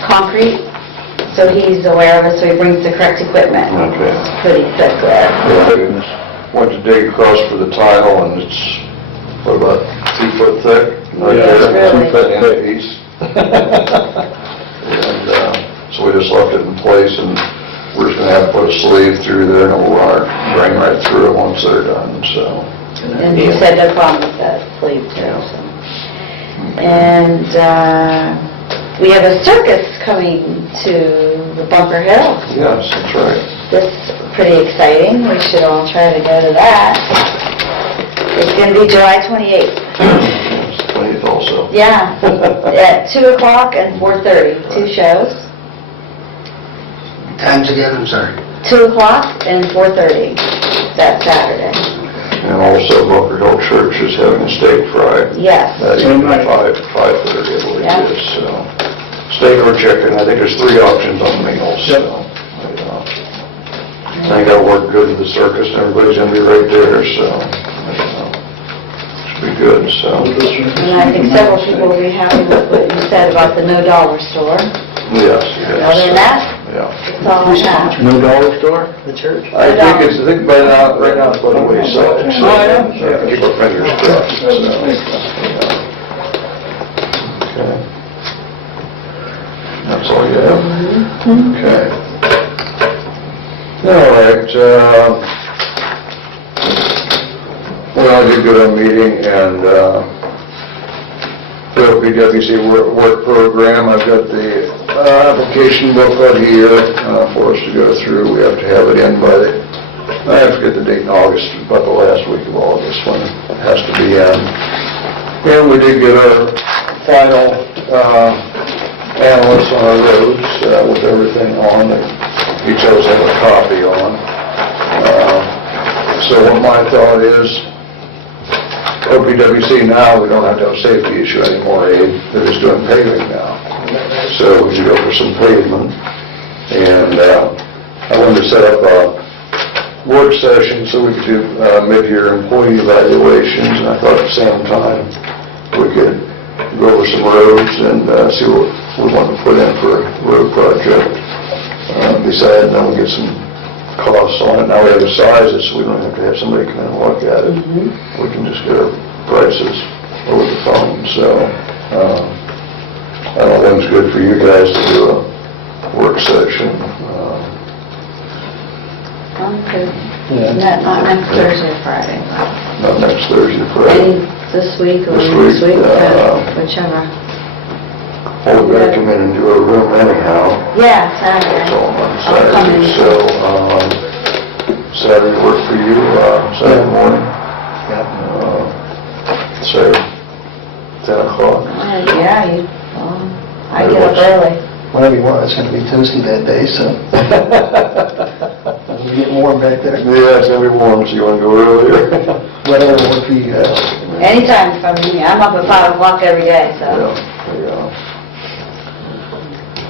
concrete, so he's aware of it, so he brings the correct equipment. Okay. It's pretty thick there. Went to dig across for the tile, and it's, what, about 2 foot thick? Right Yeah, there, it's 2 foot in a piece. And, so we just left it in place, and we're just gonna have to put a sleeve through there, and it'll drain right through it once they're done, so. And he said no problem with that sleeve too, so. And, we have a circus coming to the Bunker Hill. Yes, that's right. That's pretty exciting. We should all try to go to that. It's gonna be July 28th. It's the 20th also. Yeah, at 2 o'clock and 4:30, 2 shows. Times again, I'm sorry. 2 o'clock and 4:30, that Saturday. And also Bunker Hill Church is having a steak fry. Yes. That evening, 5:30, I believe Yeah. it is, so. Steak or chicken, I think there's 3 options on meals, so. I think that'll work good with the circus, and everybody's gonna be right there, so. Should be good, so, And I think several people will be happy with what you said about the no dollar store. yes, Other than yes. that, Yeah. that's all I have. No dollar store? The church? I think by now, right now it's by the wayside. So, keep our fingers crossed. So, yeah. Okay. That's all you have? Okay. All right, well, I did go to a meeting and, the PWC work program, I've got the application booklet here for us to go through. We have to have it in by I forget the date in August, about the last week of August when it has to be in. And we did get our final analysis on our roads with everything on it. Each of us have a copy on. So what my thought is, OPWC now, we don't have to have a safety issue anymore, Abe. They're just doing paving now. So we should go for some pavement. And I wanted to set up a work session so we could do mid-year employee evaluations. And I thought at the same time, we could go over some roads and see what we want to put in for a road project. Besides, then we'll get some costs on it. Now we have the sizes, so we don't have to have somebody come in and look at it. We can just get our prices over the phone. So, I don't think it's good for you guys to do a work session. Okay. Not next Thursday or Friday. Not next Thursday, Friday. Any this week or This next week, week, whichever. Well, we gotta come in and do a room anyhow. Yeah, Saturday. That's all on I'll come in. Saturday. So, Saturday work for you, Saturday morning? Saturday, 10 o'clock? Yeah, I get up early. Whatever you want, it's gonna be Tuesday that day, so. It'll get warm back there. Yeah, it's gonna be warm, so you wanna go earlier? Whatever works for you guys. Anytime from me. I'm up at 5 o'clock every day, so. Yeah.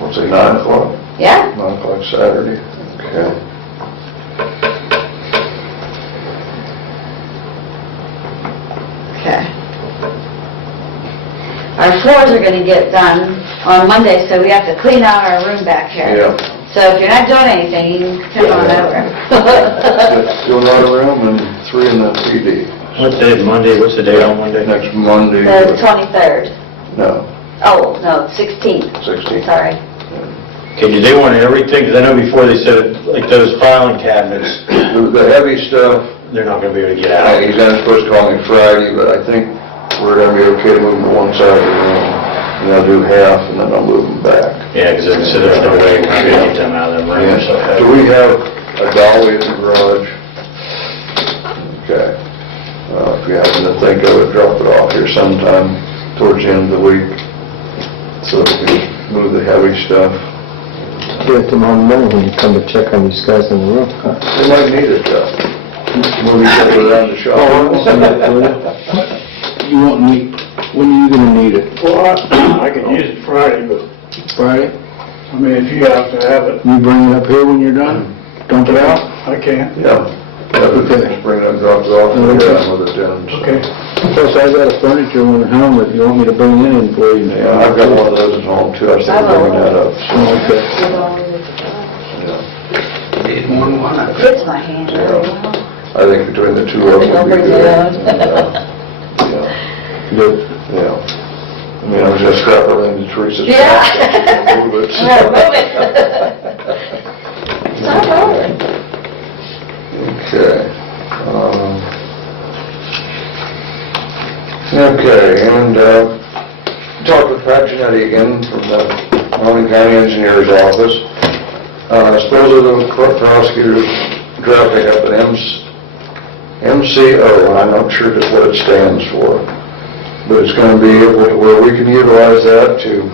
We'll say 9 o'clock? Yeah? 9 o'clock Saturday, okay. Okay. Our floors are gonna get done on Monday, so we have to clean out our room back here. Yeah. So if you're not doing anything, you can come on over. Doing another room and 3 in the PD. What day, Monday, what's the date on Monday? Next Monday. The 23rd. No, Oh, no, 16th. 16th. Sorry. Okay, they want everything, because I know before they said, like those filing cabinets, The heavy stuff, they're not gonna be able to get out. he's not supposed to call me Friday, but I think we're gonna be okay to move them to one side of the room. And I'll do half, and then I'll move them back. Yeah, because they said there's no way we're gonna get them out of them rooms. Do we have a dolly in the garage? Okay. If you happen to think of it, drop it off here sometime towards the end of the week, so we can move the heavy stuff. Do it tomorrow morning when you come to check on these guys in the room. They might need it, move each other around the shop. You won't need, when are you gonna need it? Well, I could use it Friday, but, Friday? I mean, if you have to have it, You bring it up here when you're done? Dump it out? I can. Yeah. Just bring it up, drop it off, and we're done with it then. so. Okay. Plus, I got a furniture with a helmet you want me to bring in for you. Yeah, I've got one of those at home too, I was thinking of bringing that up. so, Okay. yeah. Need more than one. Fits my hand very well. I think between the two of them Don't would be bring good. it out. Yeah, Good. yeah. I mean, I was just scrap everything to Teresa's. Yeah. house, move it. Yeah, move it. Stop rolling. Okay. Okay, and talked with Pat Genetti again from the Wyoming County Engineer's Office. Supposedly the prosecutor's drafting up an MCO, and I'm not sure just what it stands for, but it's going to be able to, where we can utilize that to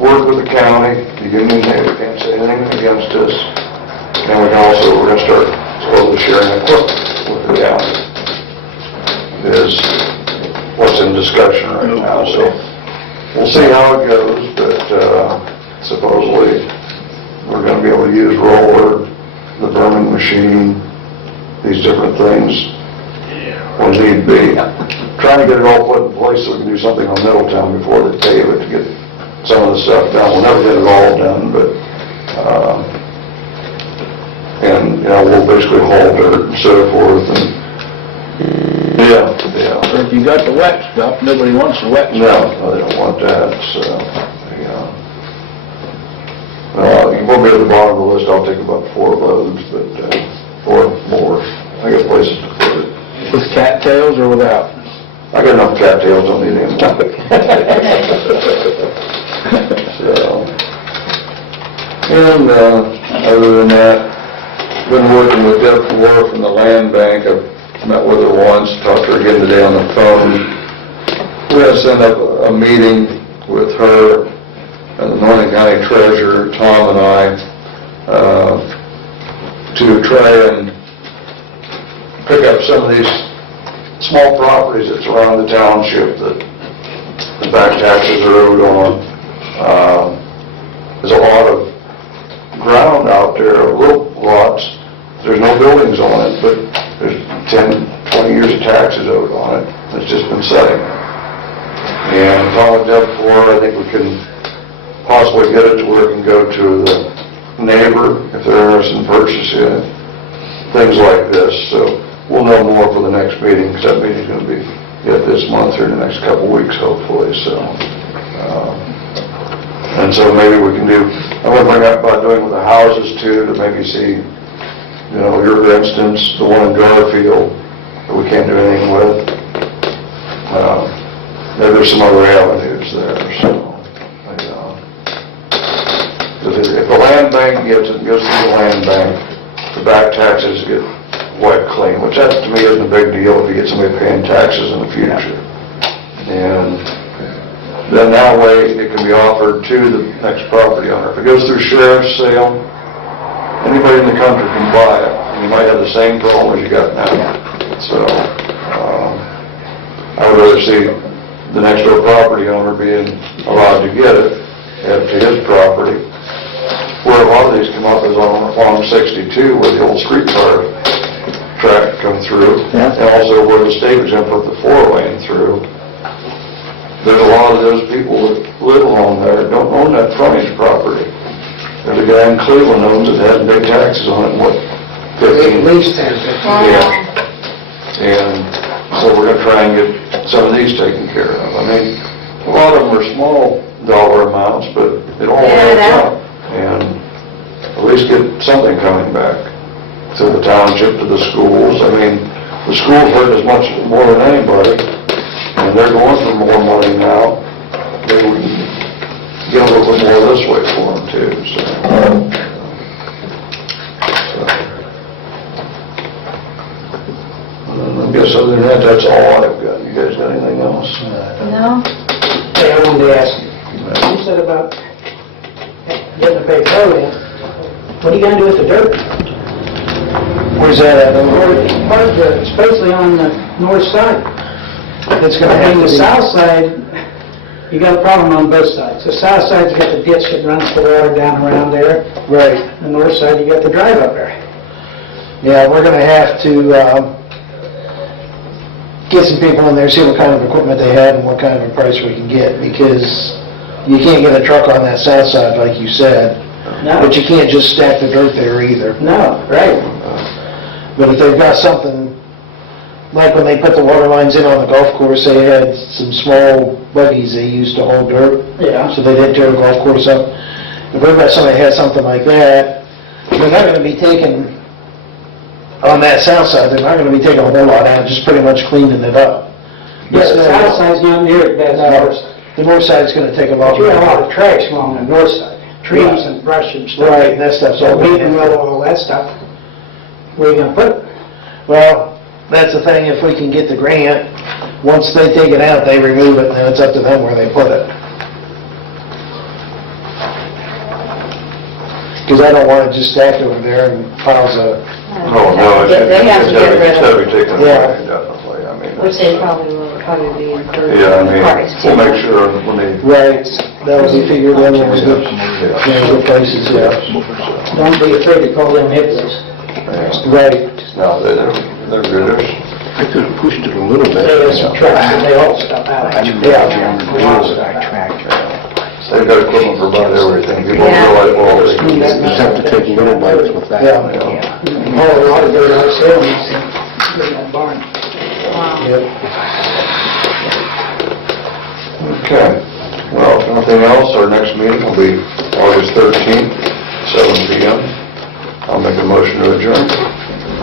work with the county, the union, they can't say anything against us, and we can also, we're going to start slowly sharing equipment with the county. Is what's in discussion right now, so we'll see how it goes, but supposedly we're going to be able to use roller, the burning machine, these different things when need be. trying to get it all put in place so we can do something on Middletown before they pave it to get some of the stuff done. We'll never get it all done, but, and, you know, we'll basically haul dirt and so forth, and, yeah. Or if you got the wet stuff, nobody wants the wet No, stuff. no, they don't want that, so, yeah. Well, you won't be at the bottom of the list, I'll take about 4 loads, but, or more, I got places to put it. With cattails or without? I got enough cattails, don't need any more. So, and, other than that, been working with Deb Ford from the land bank. I've met with her once, talked to her again today on the phone. We're gonna send up a meeting with her and the Northern County Treasurer, Tom and I, to try and pick up some of these small properties that surround the township that the back taxes are owed on. There's a lot of ground out there, little lots, there's no buildings on it, but there's 10, 20 years of taxes owed on it. It's just been sitting. And following up for, I think we can possibly get it to where it can go to the neighbor if they're interested in purchasing it. Things like this. So we'll know more for the next meeting, because that meeting's going to be yet this month or in the next couple of weeks, hopefully. So, and so maybe we can do, I'm going to bring up about doing with the houses too, to maybe see, you know, your instance, the one in Garfield that we can't do anything with. Maybe there's some other avenues there, so. If the land bank gets it, goes through the land bank, the back taxes get wiped clean, which that to me isn't a big deal if you get somebody paying taxes in the future. And then that way it can be offered to the next property owner. If it goes through sheriff's sale, anybody in the country can buy it, and you might have the same problem as you got now. So, I would rather see the next door property owner being allowed to get it, add it to his property. Where a lot of these come up is along 62, where the old streetcar track come through, and also where the state was going to put the 4-lane through. There's a lot of those people that live along there that don't own that frontage property. There's a guy in Cleveland owns it, has big taxes on it, what, 15? At least 10, 15. Yeah. And so we're going to try and get some of these taken care of. I mean, a lot of them are small dollar amounts, but it all adds up. And at least get something coming back to the township, to the schools. I mean, the schools hurt as much, more than anybody, and they're going for more money now. Maybe we can get a little bit more this way for them too, so. I guess other than that, that's all I've got. You guys got anything else? No? Hey, I wanted to ask you, you said about getting the petroleum, what are you gonna do with the dirt? Where's that at? It's basically on the north side. It's gonna And have the to be... south side, you got a problem on both sides. The south side's got the ditch that runs the water down around there. Right. The north side, you got the drive up there. Yeah, we're gonna have to, get some people in there, see what kind of equipment they have and what kind of a price we can get, because you can't get a truck on that south side, like you said, No. but you can't just stack the dirt there either. No, right. But if they've got something, like when they put the water lines in on the golf course, they had some small buggies they used to hold dirt, Yeah. so they didn't tear the golf course up. If we've got somebody that has something like that, they're not gonna be taking, on that south side, they're not gonna be taking a whole lot out, just pretty much cleaning it up. Yeah, the south side's not near as bad as the north side. The north side's gonna take a lot But you more. got a lot of trash along the north side, trees and brush and stuff. Right, and that stuff's all... So weeding and all that stuff, where are you gonna put it? Well, that's the thing, if we can get the grant, once they take it out, they remove it, and then it's up to them where they put it. Because I don't want it just stacked over there in piles of... Oh, no, They have to get rid it's gotta of be taken Yeah. away, definitely. I mean, which they probably will be included yeah, I in the mean, price too. we'll make sure when they... Right, that would be figured in when we get, good places, yeah. Don't be afraid to call them hippies. Right. No, they're good. I could have pushed it a little bit. They had some trucks and they all stuff out. They've got equipment for about everything. People Yeah. realize, well, they Just have to take little bites with that. Yeah. Oh, a lot of dirt out there, in that barn. Yep. Okay. Well, if nothing else, our next meeting will be August 13th, 7 PM. I'll make a motion to adjourn.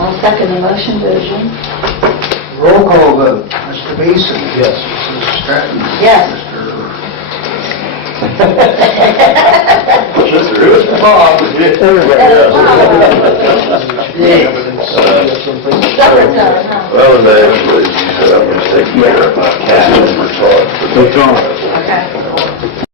I'll second the motion to adjourn. Roll call vote. Mr. Beeson? Yes. Mrs. Stratton? Yes. Mr. Who's Bob? Summertime, huh? Well, eventually, you said I'm going to take care of my cat. So, Tom, Okay.